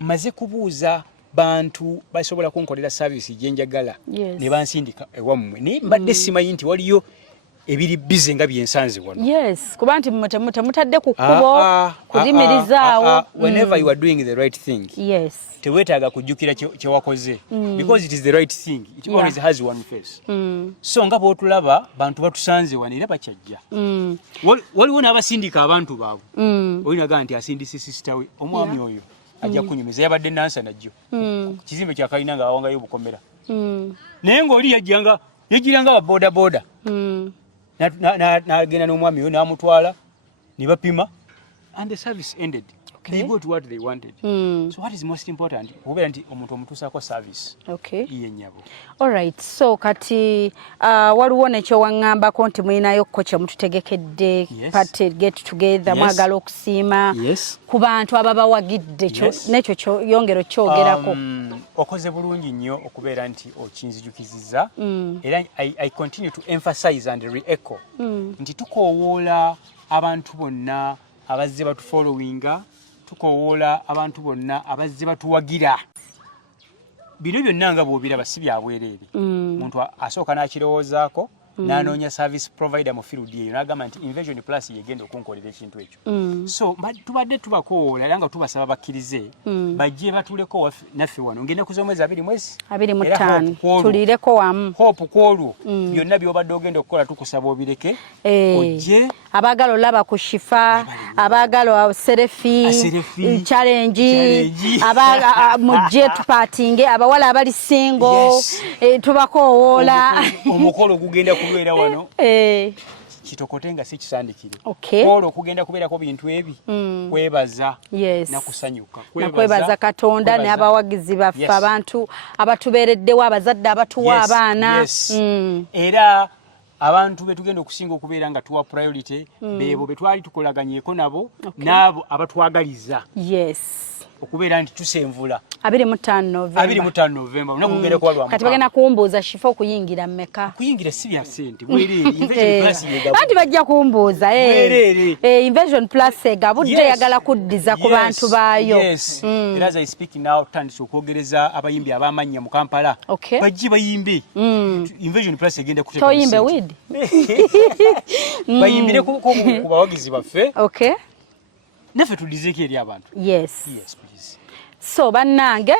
mmaze kubuuza bantu basobola kunkolera service gye njagala ne bansindika ewammwe naye mbadde simanyi nti waliyo ebiri bize nga byensanze wano. Kuba nti temutadde ku kkubo kudimirizaawo. Whenever you are doing the right thing teweetaaga kujjukira kye wakoze because it is the right thing it always has one face. So nga bw'otulaba bantu batusanze wano era bakyajja. Waliwo n'abasindika abantu baabwe olinaga nti asindise sister we omwami oyo ajja kunyumiza yabadde nansa najjo kizimbe kya kalina nga awangayo obukomera naye ng'oli yajjiranga ba boda boda n'agenda n'omwami oyo n'amutwala ne bapima and the service ended. They got what they wanted. So what is most important okubeera nti omuntu omutuusaako service iye nnyabo. Alright, so kati waliwo nekyo waŋŋambako nti mulinayo kye mututegekedde party get together mwagala okusiima ku bantu ababawagidde nekyo yongero kyogerako. Okoze bulungi nnyo okubeera nti okinzijukizizza era I continue to emphasize and re-echo nti tukoowoola abantu bonna abazze batufollowinga tukoowoola abantu bonna abazze batuwagira. Bino byonna nga bw'obiraba si bya bwereere. Muntu asooka n'akirowoozaako n'anoonya service provider mu field eyo n'agamba nti Invention plus yegenda okunkolera ekintu ekyo. So tubadde tubakoowoola era nga tubasaba bakkirize bajje batuuleko naffe wano ngenda kuza omwezi 25 tuliireko wamu hope kwolwo byonna by'obadde ogenda okukola tukusaba obireke ojje. Abaagala olaba ku Shifah abaagala selfie challenge mujje tupatinge abawala abali single tubakoowoola omukolo gugenda kubeera wano kitokote nga si kisandikire olwo okugenda kubeerako bintu ebi kwebaza nakusanyuka nakwebaza Katonda n'abawagizi baffe abantu abatubeereddewo abazadde abatuwa abaana era abantu betugenda okusinga okubeera nga tuwa priority bebo betwali tukolaganyeeko nabo n'abo abatwagaliza okubeera nti tusenvula 25 November nakugere kwa lwa kati bagenda kumbuuza Shifah okuyingira mmeka kuyingira si bya sente bwerere Invention Plus yega anti bajja kumbuuza Invention Plus ega budde yagala kuddiza ku bantu baayo era as I speak now tandise okwogereza abayimbi abamanya mu Kampala bajji bayimbe Invention Plus egenda kuteeka toyimbe weed bayimbire ku bawagizi baffe naffe tulizeeko eri abantu yes please so bannange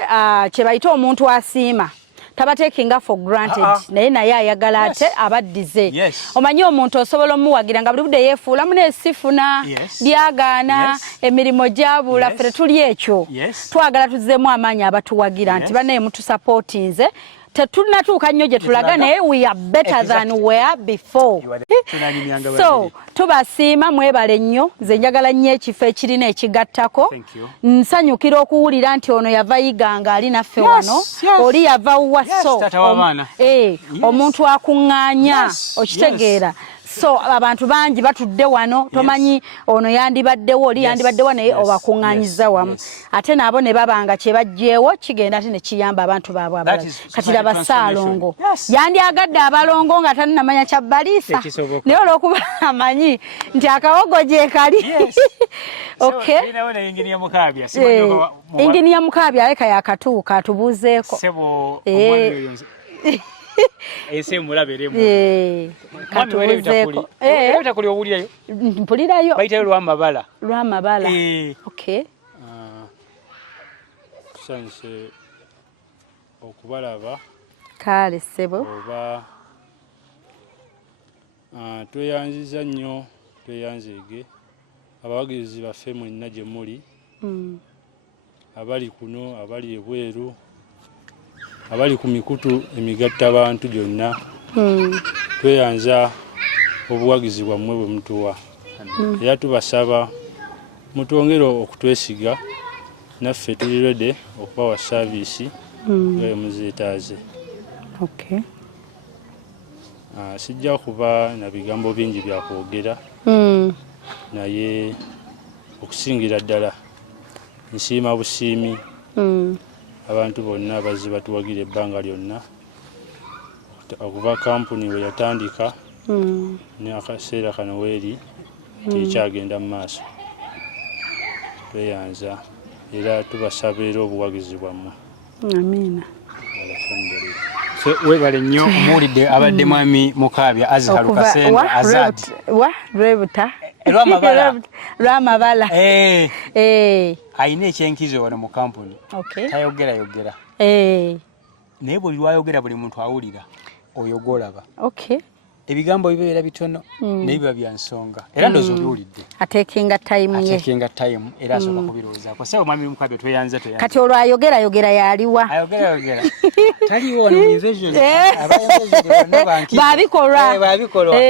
kye bayita omuntu asiima tabatekinga for granted naye ayagala ate abaddize omanyi omuntu osobola omuwagira nga buli budde yeefuula muneesifuna byagaana emirimu gyabula ffe tuli ekyo twagala tuzzeemu amaanyi abatuwagira nti bannaye mutusupportinze tetunatuuka nnyo gye tulaga naye we are better than we are before so tubasiima mwebale nnyo nze njagala nnyo ekifo ekirina ekigattako nsanyukira okuwulira nti ono yava yiganga ali naffe wano oli yava waso omuntu akuŋŋaanya okitegeera so abantu bangi batudde wano tomanyi ono yandibaddewo oli yandibaddewo naye obakuŋŋaanyiza wamu ate nabo ne babanga kye bajjeewo kigenda ate ne kiyamba abantu baabwe abalala kati laba Ssaalongo yandyagadde abalongo nga tannamanya kyabaliisa naye olw'okuba amanyi nti akawogo gye kali inginiya Mukaabya leka yakatuuka atubuuzeeko ese mulaberemu katubuuzeeko ebitakuli obulirayo mpulirayo bayitayo lwamabala tusanyuse okubalaba kale ssebo oba tweyanziza nnyo tweyanzeege abawagizi baffe mwenna gye muli abali kuno abali ebweru abali ku mikutu emigatta abantu gyonna tweyanza obuwagizi bwammwe bwe mutuwa era tubasaba mutwongere okutwesiga naffe tuli ready okubawa saavisi nga muzeetaaze sijja kuba na bigambo bingi bya kwogera naye okusingira ddala nsiima busiimi abantu bonna bazzi batuwagira ebbanga lyonna okuva kampuni we yatandika n'akaseera kano weeri tekyagenda mu maaso tweyanza era tubasaba era obuwagizi bwammwe amiina webale nnyo muwulidde abadde mwami Mukaabya Azharu Kasenda Azad Rebuta lwamabala ayina ekyenkizo wano mu kampuni tayogera naye buli lwayogera buli muntu awulira oyo gwolaba ebigambo bibeera bitono naye biba bya nsonga era ndoozi obiwulidde atekinga time era asobola kubirowoozaako sawa mwami Mukaabya tweyanza kati olwo ayogera yaliwa taliwo no Invention babikolwa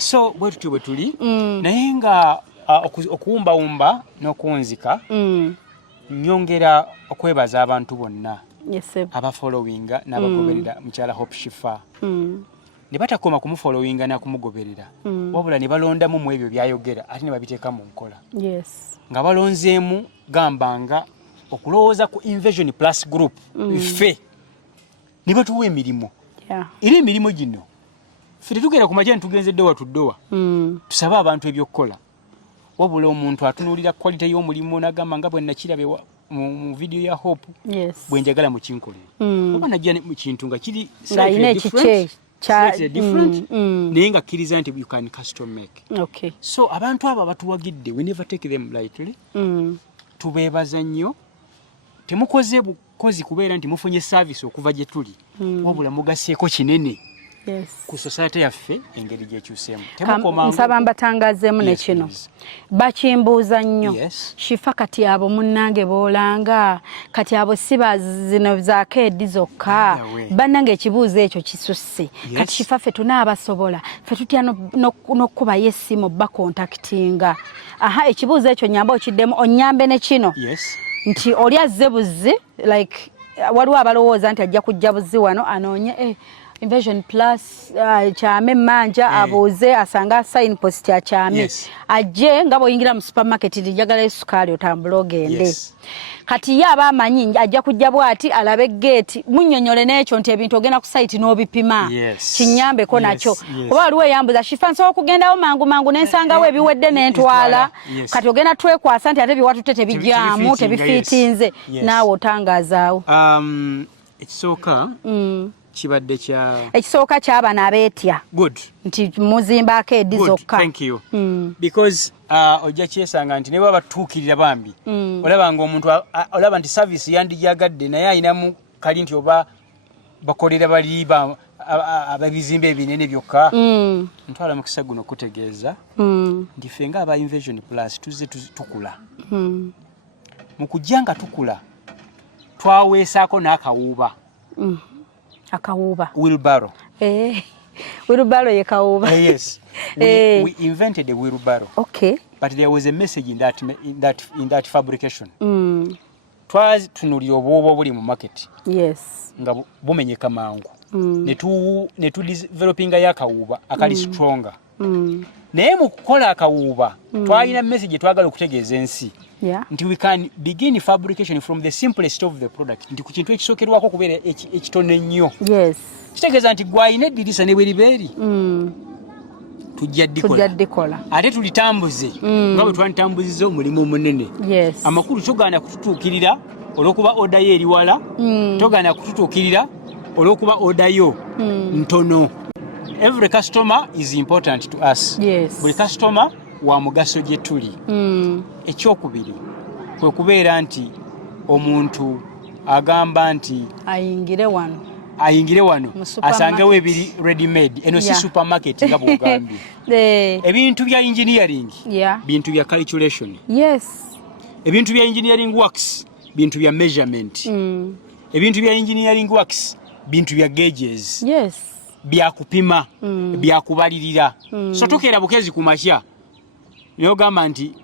so bwe tutyo bwe tuli naye nga okuwumbawumba n'okunzika nyongera okwebaza abantu bonna abafollowinga n'abagoberera mukyala Hope Shifah ne batakoma kumufollowinga nakumugoberera wabula ne balondamu mu ebyo byayogera ate ne babiteeka mu nkola nga balonzeemu gambanga okulowooza ku Invention Plus group ffe ne batuwa emirimu era emirimu gino ffe tetugenda ku majani tugenze ddowa tuddowa tusabe abantu ebyokukola wabula omuntu atunuulira quality y'omulimu n'agamba nga bwe nakirabe mu video ya Hope bwe njagala mu kinkolera oba najja mu kintu nga kiri different naye nga kkiriza nti you can custom make so abantu abo batuwagidde we never take them lightly tubeebaza nnyo temukoze bukozi kubeera nti mufunye service okuva gye tuli wabula mugaseeko kinene ku society yaffe engeri gyekyuseemu nsaba mbatangazeemu ne kino bakimbuuza nnyo Shifah kati abo munnange boolanga kati abo siba zino zaako eddi zokka bannange ekibuuzo ekyo kisusse kati Shifah ffe tunaabasobola ffe tutya n'okkubayo essimu bakontakitinga ekibuuzo ekyo nyamba okiddemu onyambe ne kino nti oli azze buzzi like waliwo abalowooza nti ajja kujja buzzi wano anoonye Invention Plus Kyame manja abuuze asanga sign post ya Kyame ajje nga boyingira mu supermarket lijagala esukali otambula ogende kati yaba amanyi ajja kujja bwati alabe gate munnyonyole n'ekyo nti ebintu ogenda ku site n'obipima kinyambe ko nakyo oba waliwo yambuza Shifah nsobola okugendawo mangu n'ensangawo ebiwedde n'entwala kati ogenda twekwasa nti ate biwatute tebijjamu tebifiitinze naawe otangazaawo ekisooka kibadde kya ekisooka ky'abaana abeetya nti muzimbaako eddi zokka because ojja kyesanga nti ne baba batuukirira bambi olaba ng'omuntu olaba nti service yandijagadde naye ayinamu kali nti oba bakolera bali ababizimba ebinene byokka ntwala mukisa guno kutegeeza nti ffe nga aba Invention Plus tuzze tukula mu kujja nga tukula twaweesaako n'akawuuba akawuuba wheelbarrow wheelbarrow ye kawuuba yes we invented a wheelbarrow but there was a message in that fabrication twatunulira obwoba buli mu market nga bumenyeka mangu ne tudevelopinga yakawuuba akali stronger naye mu kukola akawuuba twalina message twagala okutegeeza ensi nti we can begin fabrication from the simplest of the product nti ku kintu ekisookerwako okubeera ekitone nnyo kitegeeza nti gwalina eddirisa ne bwe libeeri tujja ddikola ate tulitambuze nga bwe twalitambuziza omulimu omunene amakulu togaana kututuukirira olw'okuba oda yo eri wala togaana kututuukirira olw'okuba oda yo ntono. Every customer is important to us. Buli customer wa mugaso gye tuli. Ekyokubiri kwe kubeera nti omuntu agamba nti ayingire wano asangewo ebiri ready made eno si supermarket nga bwogambye. Ebintu bya engineering bintu bya calculation. Ebintu bya engineering works bintu bya measurement. Ebintu bya engineering works bintu bya gauges. Bya kupima bya kubalirira. So tokeera bukezi ku makya yogamba nti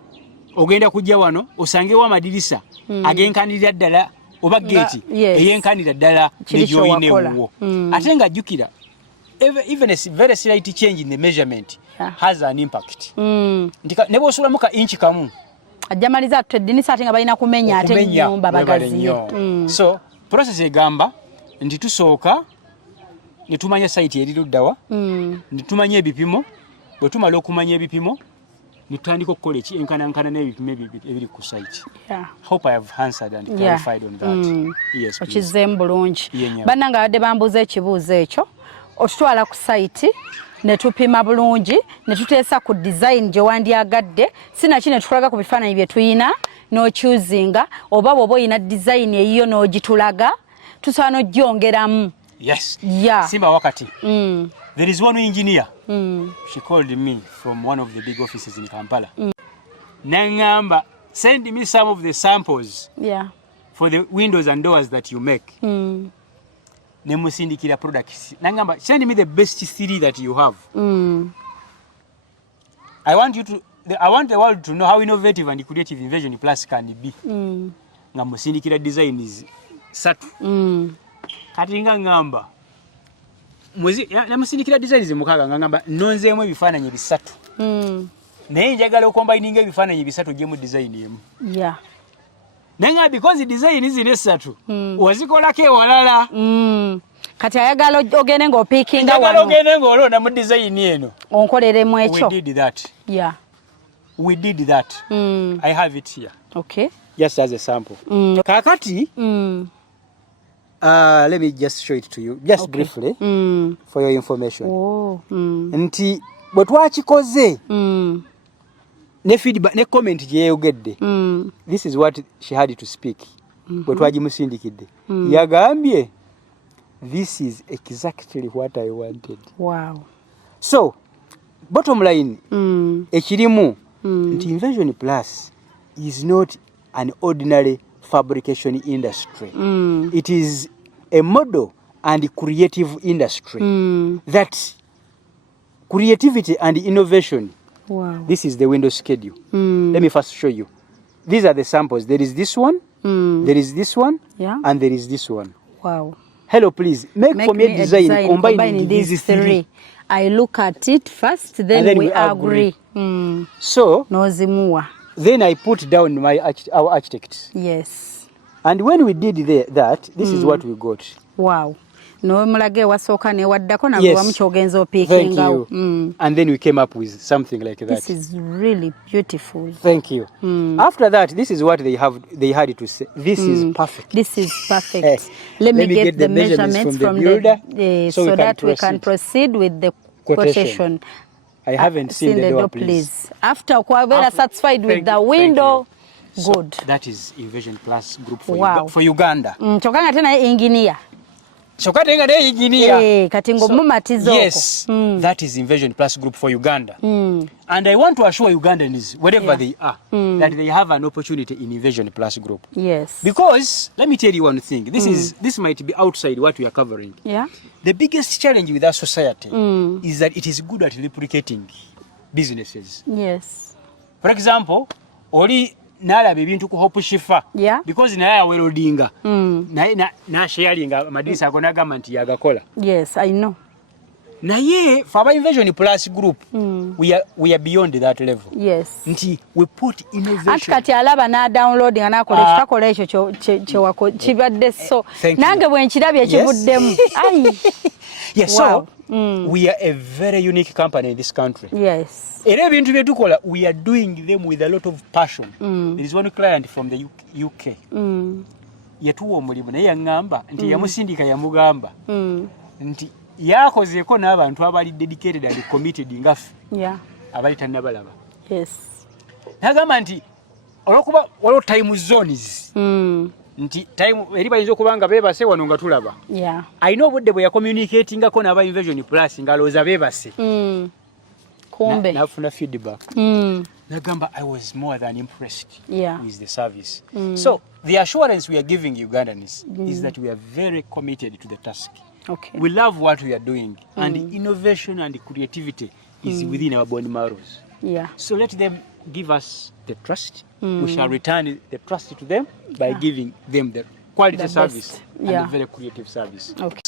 ogenda kujja wano osangewo amadirisa agenkanirira ddala oba gate eyenkanira ddala n'egyoyinewo ate nga jjukira even a very slight change in the measurement has an impact. Ne bw'osulamu ka inchi kamu ajamaliza tudinisa ate nga balina kumenya ate nnyumba bagaziye. So process egamba nti tusooka ne tumanya site eri luddawa ne tumanya ebipimo bwe tumala okumanya ebipimo ne tutandika okukola enkanankana n'ebipimo ebiri ku site. Hope I have answered and clarified on that. Yes, please. Okizzeemu bulungi. Bannanga badde bambuuza ekibuuzo ekyo otutwala ku site ne tupima bulungi ne tuteesa ku design gye wandyagadde sinaki ne tukulaga ku bifaananyi bye tuyina n'okyuzinga oba bw'oba oyina design eyiyo n'ogitulaga tusobola n'ogyongeramu. Simba wakati. There is one engineer. She called me from one of the big offices in Kampala. Nangamba, send me some of the samples for the windows and doors that you make. Nemusindikira products. Nangamba, send me the best 3 that you have. I want the world to know how innovative and creative Invention Plus can be. Ngamusindikira design is satu. Kati ngamba namusindikira designs mukaga ngamba nonzeemu ebifaananyi bisatu naye njagala okombininga ebifaananyi bisatu gyemu design emu nenga because design zino esatu wazikolako ewalala kati ayagala ogende ng'opiikinga wano ogende ng'olonda mu design eno onkoleremu ekyo. We did that. I have it here just as a sample. Kakati let me just show it to you just briefly for your information. Nti bwe twakikoze ne feedback ne comment gye yayogedde this is what she had to speak bwe twagimusindikidde yagambye this is exactly what I wanted. So bottom line ekirimu nti Invention Plus is not an ordinary fabrication industry. It is a model and creative industry that creativity and innovation. This is the window schedule. Let me first show you. These are the samples. There is this one, there is this one, and there is this one. hello please make for me a design combining these three. I look at it first, then we agree. So nozimua. Then I put down our architect. Yes. And when we did that, this is what we got. Wow. No mulage wasooka ne waddako na yes. Kyogenza opikingao. And then we came up with something like that. This is really beautiful. Thank you. After that, this is what they had to say. This is perfect. This is perfect. Let me get the measurements from the builder so that we can proceed with the quotation. I haven't seen the door, please. After we're satisfied with the window, good. So that is Invention Plus group for Uganda. Chokanga tena engineer. Chokatenga de engineer. Kati ngomumatizo. Yes, that is Invention Plus group for Uganda. And I want to assure Ugandans, wherever they are, that they have an opportunity in Invention Plus group. Yes. Because let me tell you one thing. This might be outside what we are covering. Yeah. The biggest challenge with our society is that it is good at replicating businesses. Yes. For example, oli nalaba ebintu ku Hope Shifah. Yeah. Because naye awerodinga. Na sharinga madirisa agona government yagakola. Yes, I know. Naye for our Invention Plus group, we are beyond that level. Yes. Nti we put innovation. Kati alaba na downloading anakola kitakola ekyo kye kibadde so. Nange bwe nkirabye kibuddemu. Ai. Yes, wow. So we are a very unique company in this country. Yes. Era ebintu bye tukola, we are doing them with a lot of passion. There is one client from the UK. Yatuwa omulimu naye yaŋŋamba nti yamusindika yamugamba nti yakozeeko n'abantu abali dedicated and committed ngaffe. Yeah. Abali tannabalaba. Yes. Nagamba nti olwokuba waliwo time zones. Nti time eri bayinza okuba nga beebase wano nga tulaba. Yeah. Alina obudde bwe yakommunicatingako n'aba Invention Plus ng'alowooza beebase. Kumbe. Nafuna feedback. Nagamba I was more than impressed with the service. So the assurance we are giving Ugandans is that we are very committed to the task. Okay. We love what we are doing, and innovation and creativity is within our bone marrows. Yeah. So let them give us the trust. We shall return the trust to them by giving them the quality service and a very creative service. Okay.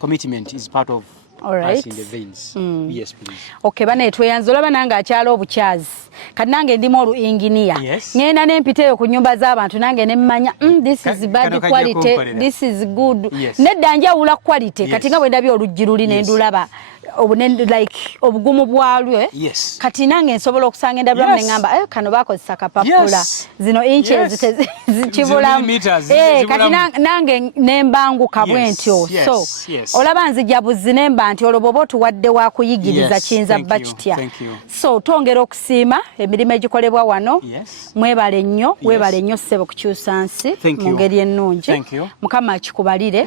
Commitment is part of us in the veins. Yes, please. Okay, bane tweyanze olaba nange akyala obukyazi. Kati nange ndimu olu engineer. Ngenda n'empiteyo ku nnyumba z'abantu nange ne mmanya this is bad quality, this is good. Nedda njawula quality kati nga bwe ndabye oluggi luli ne ndulaba like obugumu bwalwe. Kati nange nsobola okusanga endabulamu ne ngamba kano bakozesa kapapula zino inches zikibulamu. Kati nange nembanguka bwentyo. So olaba nzija buzzi nemba nti olobobo tuwadde wa kuyigiriza kiyinza bakitya. So tongera okusiima emirimu egikolebwa wano. Mwebale nnyo, weebale nnyo ssebo kukyusa nsi mu ngeri ennungi. Mukama akikubalire.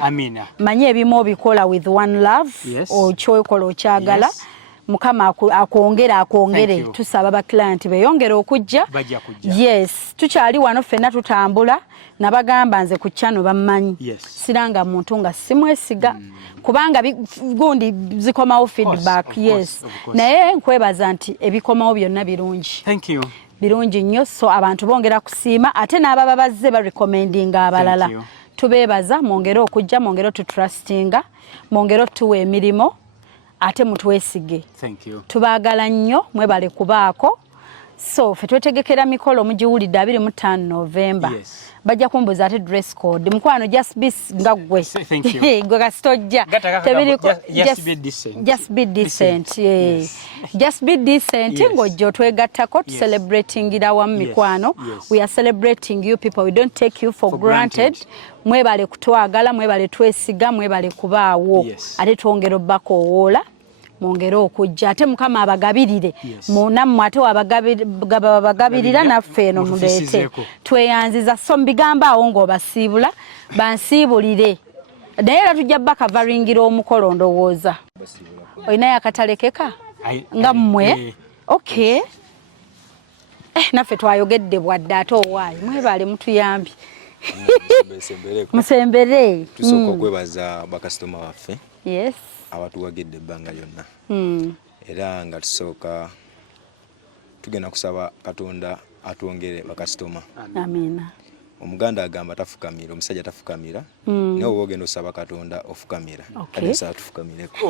Manye ebimu obikola with one love okyokola okyagala. Mukama akwongere tusaba ba client beyongere okujja. Yes, tukyali wano ffenna tutambula nabagamba nze ku channel bammanyi. Siranga muntu nga simwesiga kubanga gundi zikomawo feedback. Yes. Naye nkwebaza nti ebikomawo byonna birungi. Thank you. Birungi nnyo so abantu bongera kusiima ate n'ababa bazze ba recommending abalala. Tubeebaza mwongere okujja mwongere tutrustinga mwongere tuwe emirimo ate mutwesige. Tubaagala nnyo mwebale kubaako. So fe twetegekera mikolo mugiwulidde 25 November. Bajja kumbuza ate dress code. Mukwano just be nga gwe. Gwe kastojja. Just be decent. Just be decent. Ng'ojja otwegattako to celebrating awamu mikwano. We are celebrating you people. We don't take you for granted. Mwebale kutwagala, mwebale twesiga, mwebale kubaawo. Ate twongera obbakowoola. Mwongere okujja ate Mukama abagabirire munammwe ate abagabirira naffe eno muleete tweyanziza so mbigamba awo ng'obasiibula bansiibulire naye era tujja bakavaringira omukolo ndowooza olinayo akatalekeka nga mmwe okay naffe twayogedde bwadde ate owaayi mwebale mutuyambye musembere tusooka okwebaza bakasitoma baffe yes abatuwagidde ebbanga lyonna era nga tusooka tugenda kusaba Katonda atwongere bakasitoma. Amina. omuganda agamba tafukamira omusajja tafukamira naye oba ogenda osaba katonda ofukamira kale saa tufukamireko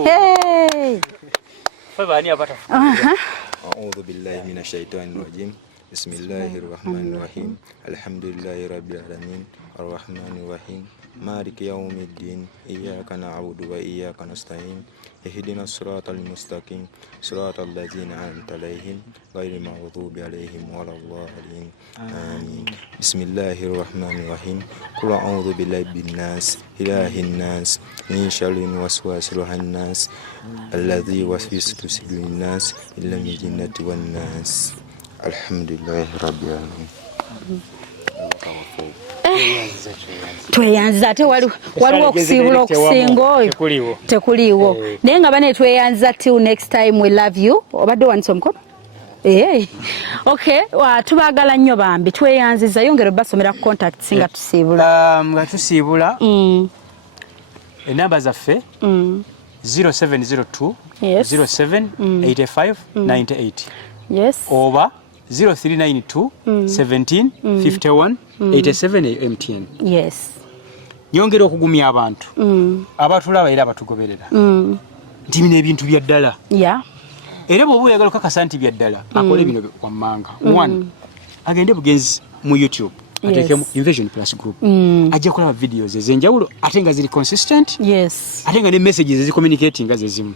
أعوذ بالله من الشيطان الرجيم بسم الله الرحمن الرحيم الحمد لله رب العالمين الرحمن الرحيم مالك يوم الدين إياك نعبد وإياك نستعين اهدنا الصراط المستقيم صراط الذين أنعمت عليهم غير المغضوب عليهم ولا الضالين آمين بسم الله الرحمن الرحيم قل أعوذ برب الناس إله الناس من شر الوسواس الخناس الذي يوسوس في صدور الناس إلا من الجنة والناس الحمد لله رب العالمين. tweyanziza ate waliwo okusiibula okusinga oyo tekuliiwo naye nga bane tweyanziza till next time we love you obadde wanisa omukono okay tubaagala nnyo bambi tweyanziza yongera basomera ku contacts nga tusiibula enamba zaffe 0702 07 85 98 yes oba 0392 17 51 87 MTN. Yes. Nyongera okugumya abantu abatulaba era abatugoberera nti bino ebintu bya ddala era bw'oba oyagala okakasa nti bya ddala akole bino wammanga. One, agende bugenzi mu YouTube ateekemu Invention Plus Group ajja kulaba videos ez'enjawulo ate nga ziri consistent ate nga ne messages ezicommunicating nga ze zimu.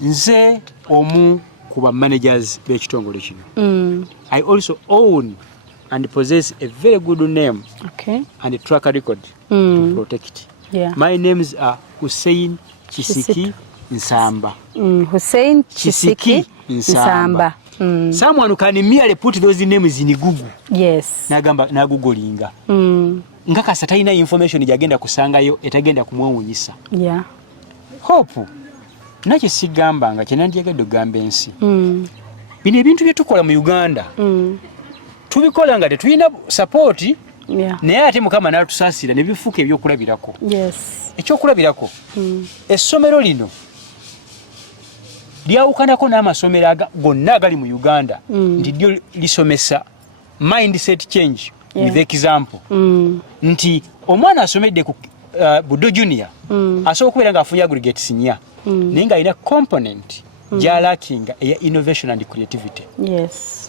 Nze omu kuba managers b'ekitongole kino. I also own and possess a very good name and a track record to protect. My names are Hussein Kisiki Nsamba. Hussein Kisiki Nsamba. Someone who can merely put those names in Google. Yes. Na Googlinga. Ngaka sataina information jagenda kusangayo etagenda kumwewunyisa. Hope. Nakyo sigamba nga kyenandiyagedde ogamba ensi. Bino ebintu bye tukola mu Uganda. Tubikola nga tetulina support naye ate Mukama n'atusaasira ne bifuuka ebyokulabirako. Ekyokulabirako essomero lino lyawukanako n'amasomero gonna agali mu Uganda nti lyo lisomesa mindset change with example nti omwana asomedde ku Buddo Junior asobola okubeera nga afunye aggregate sinya naye nga alina component gy'alakinga eya innovation and creativity.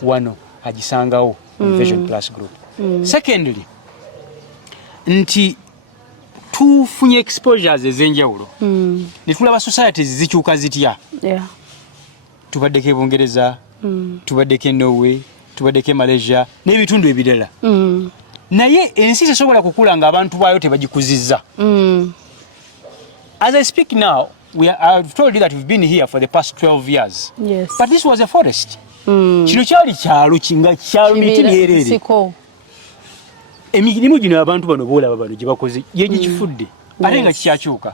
Wano agisangawo Invention Plus Group. Secondly, nti tufunye exposures ez'enjawulo ne tulaba societies zikyuka zitya. Tubaddeko Bungereza, tubaddeko Norway, tubaddeko Malaysia n'ebitundu ebirala. Naye ensi tesobola kukula nga abantu baayo tebagikuzizza. As I speak now, I've told you that we've been here for the past 12 years. But this was a forest. Kino kyali kyalo kinga kyalo miti myerere. Emirimu gino abantu bano boolaba bano gye bakoze yeje kifudde ate nga kikyakyuka.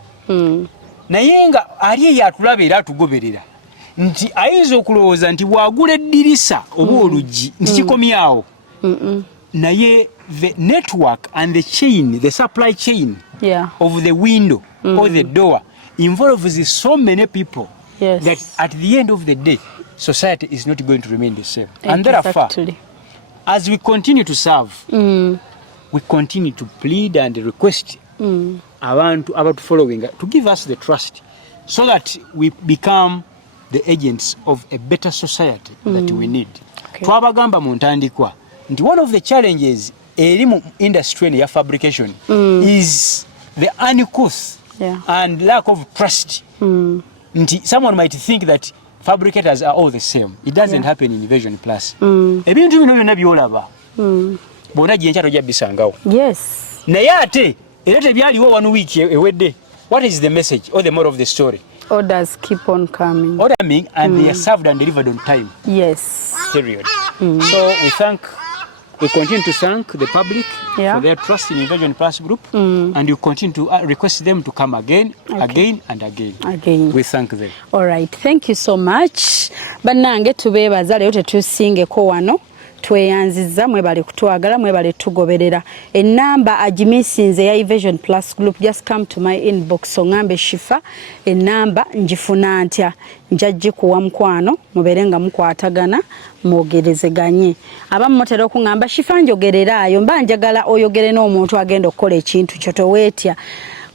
Naye nga ali yatulaba era atugoberera nti ayinza okulowooza nti bwagula eddirisa oba oluggi nti kikomyawo. Naye the network and the chain, the supply chain of the window or the door involves so many people that at the end of the day society is not going to remain the same. And therefore, as we continue to serve, we continue to plead and request about following to give us the trust so that we become the agents of a better society that we need. Twabagamba mu ntandikwa nti one of the challenges eri mu industry ya fabrication is the uncouth and lack of trust. Nti someone might think that fabricators are all the same. It doesn't happen in Invention Plus. Ebintu bino byonna byolaba bona gye nkyato gyabisangawo. Naye ate era tebyaliwo 1 week ewedde. What is the message or the moral of the story? Orders keep on coming. And they are served and delivered on time. Period. So we continue to thank the public for their trust in Invention Plus Group, and you continue to request them to come again and again. We thank them. All right, thank you so much. Bannange tubeebaza leero tetusingeko wano tweyanziza mwebale kutwagala mwebale tugoberera enamba agimisinze ya Invention Plus Group. Just come to my inbox ongambe Shifah enamba njifuna ntya njajji kuwa mkwano muberenga mukwatagana mwogerezeganye abamu motero okungamba Shifah njogererayo mba njagala oyogere n'omuntu agenda okukola ekintu kyo toweetya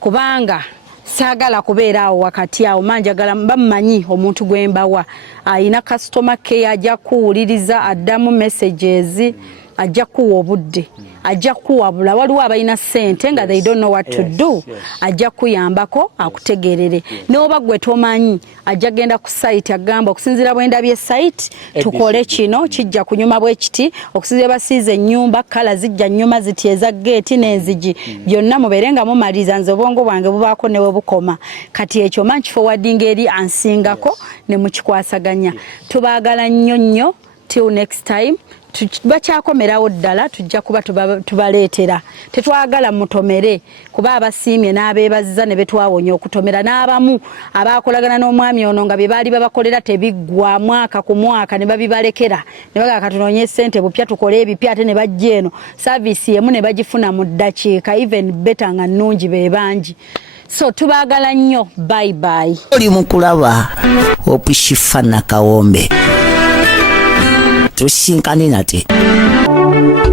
kubanga sagala kubeera awo wakati awo manjagala mbamanyi omuntu gwembawa ayina customer care ajja kuwuliriza addamu messages ajja kuwa obudde ajja kuwabula waliwo abalina ssente nga they don't know what to do ajja kuyambako akutegerere n'oba gwe tomanyi ajja genda ku site agamba okusinzira bwendabye site tukole kino kijja kunyuma bwekiti okusinzira basiize ennyumba kala zijja nyuma zitieza gate n'enzigi byonna muberenga mumaliza nze obwongo bwange bubaako newe bukoma kati ekyo manchi forwarding eri ansingako ne mukikwasaganya tubaagala nnyo till next time bacyakomerawo ddala tujja kuba tubaleetera tetwagala mutomere kuba abasiimye n'abeebazza ne betwawonya okutomera n'abamu abaakolagana n'omwami ono nga bye baali babakolera tebiggwa mwaka ku mwaka ne babibalekera ne bagaa katunoonye ssente bupya tukole ebipya ate ne bajja eno saavisi emu ne bagifuna mu ddakiika even beta nga nnungi be bangi so tubaagala nnyo bye bye oli mukulaba Shifah Nakawombe tusinkane nate.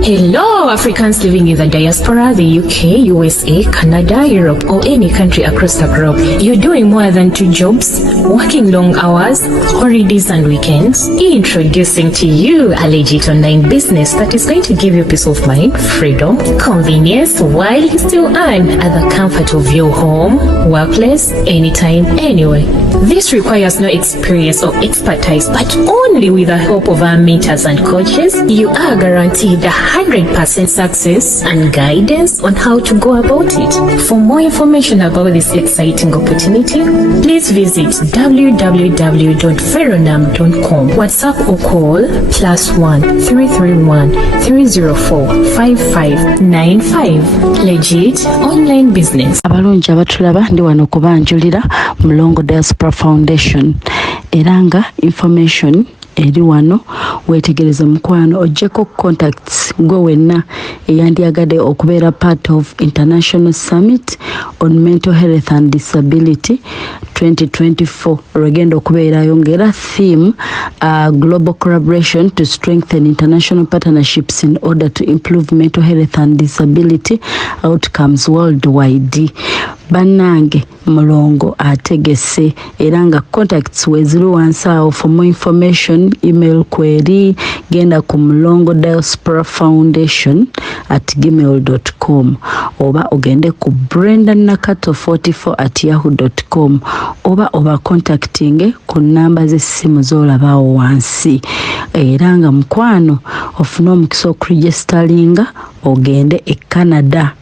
Hello, Africans living in the diaspora, the UK, USA, Canada, Europe, or any country across the globe. You're doing more than 2 jobs, working long hours, holidays and weekends. Introducing to you a legit online business that is going to give you peace of mind, freedom, convenience, while you still earn at the comfort of your home, workplace, anytime, anywhere. This requires no experience or expertise, but only with the help of our mentors and coaches, you are guaranteed 100% success and guidance on how to go about it. For more information about this exciting opportunity, please visit www.feronam.com. WhatsApp or call +1 331 304 5595. Legit online business. Abalungi abatulaba ndi wano kubanjulira Mulongo Diaspora Foundation eranga information eri wano wetegereza mukwano ojjeko contacts gwe wenna eyandyagadde okubeera part of International Summit on Mental Health and Disability 2024 lwegenda okubeerayo ng'era theme global collaboration to strengthen international partnerships in order to improve mental health and disability outcomes worldwide. Bannange Mulongo ategese era nga contacts weziri wansi awo. For more information email query genda ku Mulongo Diaspora Foundation @gmail.com oba ogende ku brendanakato44@yahoo.com oba contacting ku namba z'essimu z'olabaawo wansi. Era nga mukwano ofuna omukisa okuregisteringa ogende e Canada.